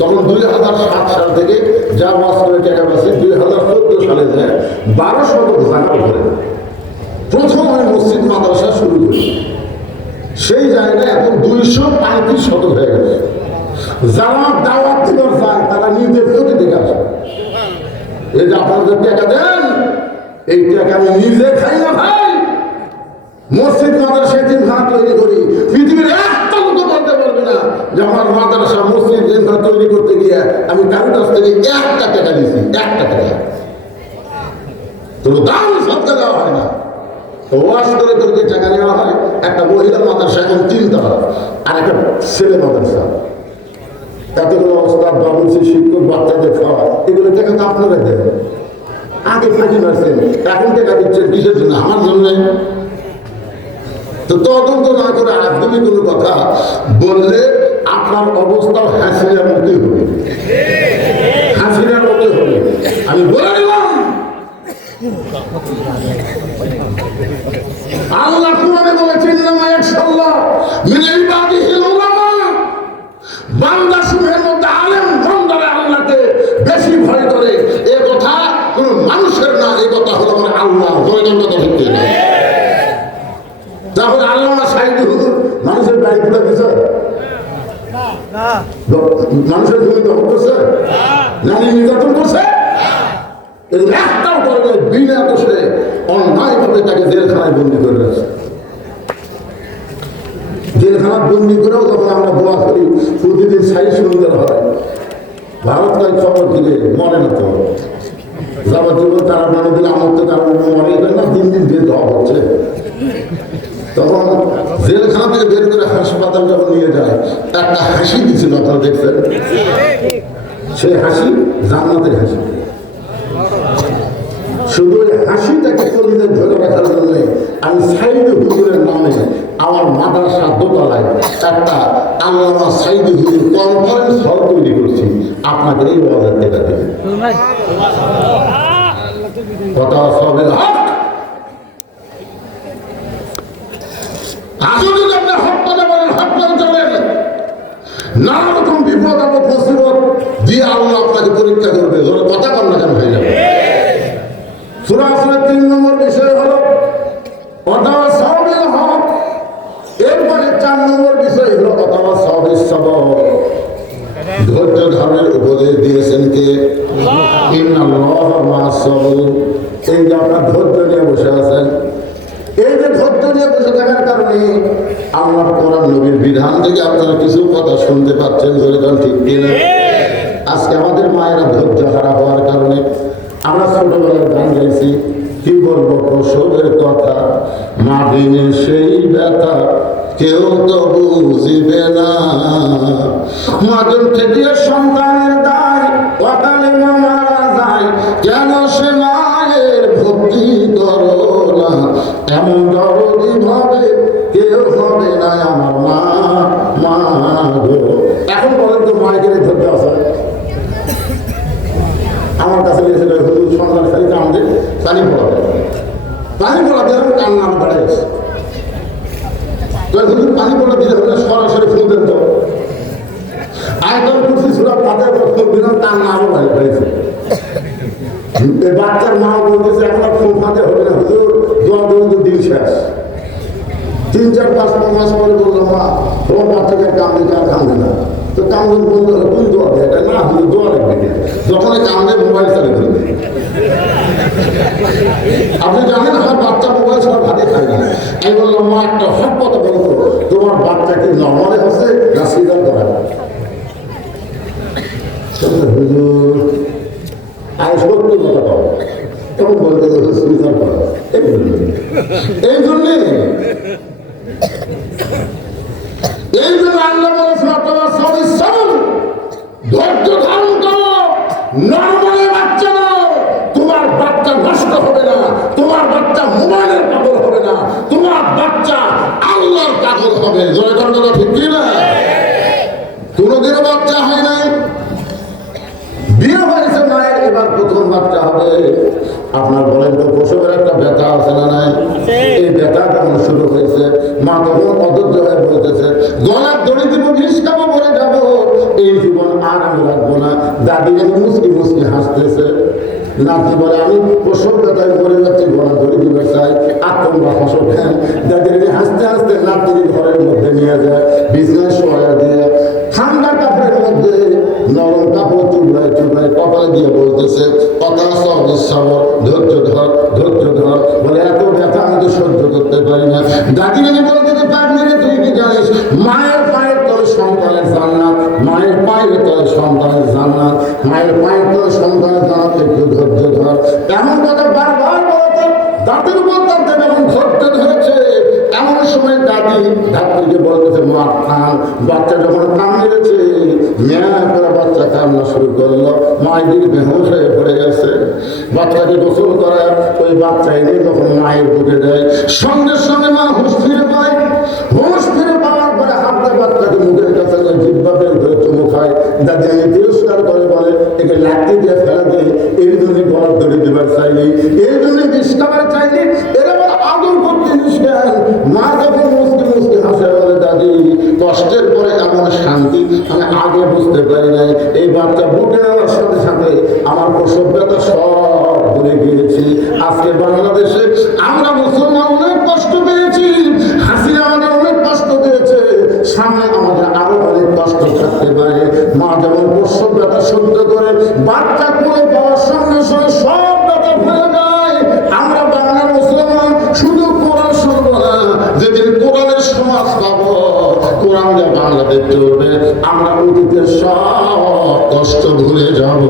তখন 2007 সাল থেকে যা বাস করে টাকা পাচ্ছে, 2014 সালে যায় 1200 জায়গা করে প্রথম আমি মসজিদ মাদ্রাসা শুরু করি। সেই জায়গায় এখন 235 শতক হয়ে গেছে। যারা দাওয়াত দিবার যায় তারা নিজের চোখে দেখে আসে। এই যে আপনাদের টাকা দেন, এই টাকা আমি নিজে খাই না ভাই, মসজিদ মাদ্রাসা জিমখানা তৈরি করি। পৃথিবীর একটা লোক বলতে পারবে না যে আমার মাদ্রাসা মসজিদ জিমখানা তৈরি করতে গিয়ে আমি কারোর কাছ থেকে 1 টাকা দিয়েছি, 1 টাকা। কোনো দাম সবকে দেওয়া হয় না। ওয়াশ করে করে টাকা নেওয়া হয়। একটা মহিলা মাদ্রাসা এখন 3 তলা, আর একটা ছেলে মাদ্রাসা। এতগুলো অবস্থা, বাবুর্চি, শিক্ষক, বাচ্চাদের খাওয়া, এগুলো টাকা তো আপনারা দেন। আগে ফাঁকি মারছেন, এখন টাকা দিচ্ছেন কিসের জন্য? আমার জন্য। তো তদন্ত না করে একদমই কোনো কথা বললে আপনার অবস্থাও হাসিনার মতোই হবে, হাসিনার মতোই হবে। আমি বলে দিলাম, আল্লাহ কোরআনে বলেছেন, বান্দা সমূহের মধ্যে আলেম বান্দারা আল্লাহকে বেশি ভয় করে। এ কথা কোন মানুষের না, এ কথা হলো আমার আল্লাহ। কথা সত্যি না। তাহলে আল্লামা সাঈদী হুজুর মানুষের বাড়ি খুলে দিয়েছে, মানুষের জমি দখল করছে, নারী নির্যাতন করছে, একটাও করে বিনা দোষে অন্যায়ভাবে তাকে জেলখানায় বন্দী করে রাখছে। জেলখানা বন্দী করেও যখন আমরা দোয়া করি, প্রতিদিন 60 সুন্দর হয়, ভারতকাল খবর দিলে মনে না তো যাবতীয় তারা মনে দিলে আমার তো কারণ মনে করে না, দিন দিন যে জব হচ্ছে। তখন জেলখানা থেকে বের করে হাসপাতাল যখন নিয়ে যায়, একটা হাসি দিছিল, আপনারা দেখছেন? সেই হাসি জান্নাতের হাসি। শুধু ওই হাসিটাকে কলিজায় ধরে রাখার জন্য আমি সাঈদী হুজুরের নামে আমার মাদ্রাসা দোতলায় একটা আল্লামা সাঈদী হুজুর কনফারেন্স হল তৈরি করছি। আপনাদের এই ওয়াজের টাকা দেবে। কথা সবের হক। আজও যদি আপনি হক কথা বলেন, হক করে চলেন, নানা রকম বিপদ আপদ মুসিবত দিয়ে আল্লাহ আপনাকে পরীক্ষা করবে। ধরো কথা কর না কেন হয়ে যাবে। সূরা আসরের 3 নম্বর বিষয় হলো ওয়াতাওয়াসাবিল হক। এরপরে 4 নম্বর বিষয় হলো ওয়াতাওয়াসাবিস সবর। ধৈর্য ধারণের উপদেশ দিয়েছেন কে? ইন্নাল্লাহা মা'আস সাবিরিন। এই যে আপনার ধৈর্য নিয়ে বসে আছেন, এই যে ধৈর্য নিয়ে বসে থাকার কারণে আল্লাহর কোরআন নবীর বিধান থেকে আপনারা কিছু কথা শুনতে পাচ্ছেন, যেরকম ঠিক কিনা? আজকে আমাদের মায়েরা ধৈর্য হারা হওয়ার কারণে আমরা ছোটবেলায় গান গাইছি, কি বলবো প্রসবের কথা, মা দিনের সেই ব্যথা কেউ তো বুঝিবে না। মাজন থেকে সন্তানের দায় অকালে মারা যায়, কেন সে মায়ের ভক্তি করো না? এমন দরদি ভাবে কেউ হবে না আমার মা, মা গো। এখন বলেন তো মায়ের ধৈর্য আছে? আমার কাছে এসে হুজুর সন্তান খালি কান্দে, পানি পড়াবে, পানি পড়াতে আমি কান্না বেড়ে গেছে। হুজুর পানি পড়া দিলে হলে সরাসরি ফুলবেন তো আয়তন কুর্সি সুরা পাতে দিলাম, তার নামও ভাই হয়েছে। বাচ্চার মা বলতেছে এখন ফুল ফাঁকে হবে না হুজুর, দোয়া দোয়া দিন শেষ। 3-4-5 মাস পরে বললাম মা তোমার বাচ্চাকে কান্দে, কার কান্দে না, তো কান্দন বন্ধ হলো, কোন দোয়া দেয় এটা না হুজুর দোয়া লাগবে। যখনই কান্দে মোবাইল চালে ফেলবে। আপনি জানেন আমার বাচ্চা মোবাইল ছাড়া ভাতে খায় না। আমি বললাম মা একটা হক কথা বলতো, তোমার বাচ্চা কি নর্মালে হচ্ছে না সিজার করা? হুজুর আমি সত্যি কথা পাবো, তখন বলতে গেলে সিজার করা। এই জন্যে আল্লাহ বলেছেন আপনারা সবই সবল, ধৈর্য ধারণ করো, নরমালে বাচ্চা নাও। তোমার বাচ্চা নষ্ট হবে না, তোমার বাচ্চা মোবাইলের পাগল হবে না, তোমার বাচ্চা আল্লাহর পাগল হবে। জোরে কথা ঠিক কি না? কোনোদিনও বাচ্চা হয় নাই, বিয়ে হয়েছে মায়ের, এবার প্রথম বাচ্চা হবে। আপনার বলেন তো প্রসবের একটা ব্যথা আছে না নাই? এই ব্যথা কেমন শুরু হয়েছে? মা তখন অধৈর্য হয়ে বলতেছে গলার দড়ি দিব, বিষ খাবো, মরে যাবো, এই জীবন আর আমি রাখবো না। দাদি যেন মুসকি মুসকি হাসতেছে। নাতি বলে আমি প্রসব ব্যথায় মরে যাচ্ছি, গলা দড়ি দিবে চাই, আর তোমরা হাসো কেন? দাদি হাসতে হাসতে নাতির ঘরের মধ্যে নিয়ে যায়, বিছনায় শোয়া দিয়ে ঠান্ডা কাপড়ের মধ্যে নরম কাপড় চুবড়ায় চুবড়ায় কপালে দিয়ে বলতেছে কথা সব সবর, ধৈর্য ধর, ধৈর্য ধর। বলে এত ব্যথা আমি তো সহ্য করতে পারি না। দাদি নাকি বলতেছে তার মেরে তুই কি জানিস মায়ের পায়ের তলে সন্তানের জান্নাত, মায়ের পায়ের তলে সন্তানের জান্নাত, মায়ের পায়ের তলে সন্তানের জান্নাত, একটু ধৈর্য ধর। এমন কথা বারবার বলতেন, দাঁতের উপর দাঁতে যখন ধৈর্য ধরেছে এমন সময় দাদি ধাত্রীকে বলতেছে মা খান। বাচ্চা যখন কান মেরেছে মেয়া করে বাচ্চা কান্না শুরু করলো, মায়ের দিকে বেহুশ হয়ে পড়ে গেছে। বাচ্চাকে গোসল করায় ওই বাচ্চা এনে যখন মায়ের বুকে দেয়, সঙ্গে সঙ্গে মা হুঁশ ফিরে পায়। হুঁশ ফিরে পাওয়ার পরে হাতে বাচ্চাকে মুখের কাছে জিহ্বা বের করে চুমু খায়। দাদি আমি তিরস্কার করে বলে একে লাঠি দিয়ে ফেলা দেয়, এর জন্য গলার ধরে দেবার চাইনি, এর জন্য বিষ খাবার চাইনি, এর আবার আদর করতে নিষ্কান। মা যখন মুসকে মুসকে হাসে বলে দাদি কষ্টের পরে এমন শান্তি আমি আগে বুঝতে পারি নাই। এই বাচ্চা বুকে নেওয়ার সাথে সাথে আমার প্রসব ব্যথা সব ভুলে গিয়েছি। আজকে বাংলাদেশে আমরা মুসলমান অনেক কষ্ট পেয়েছি, হাসিনা আমাদের অনেক কষ্ট দিয়েছে, সামনে আমাদের আরো অনেক কষ্ট থাকতে পারে। মা যেমন প্রসব ব্যথা সহ্য করে বাচ্চা করে পাওয়ার সঙ্গে সঙ্গে সব ব্যথা ভুলে যায়। আমরা বাংলার মুসলমান শুধু কোরআন শুনবো না, যেদিন কোরআনের সমাজ পাবো, কোরআন যা বাংলাদেশ চলবে, আমরা অতীতের সব কষ্ট ভুলে যাব।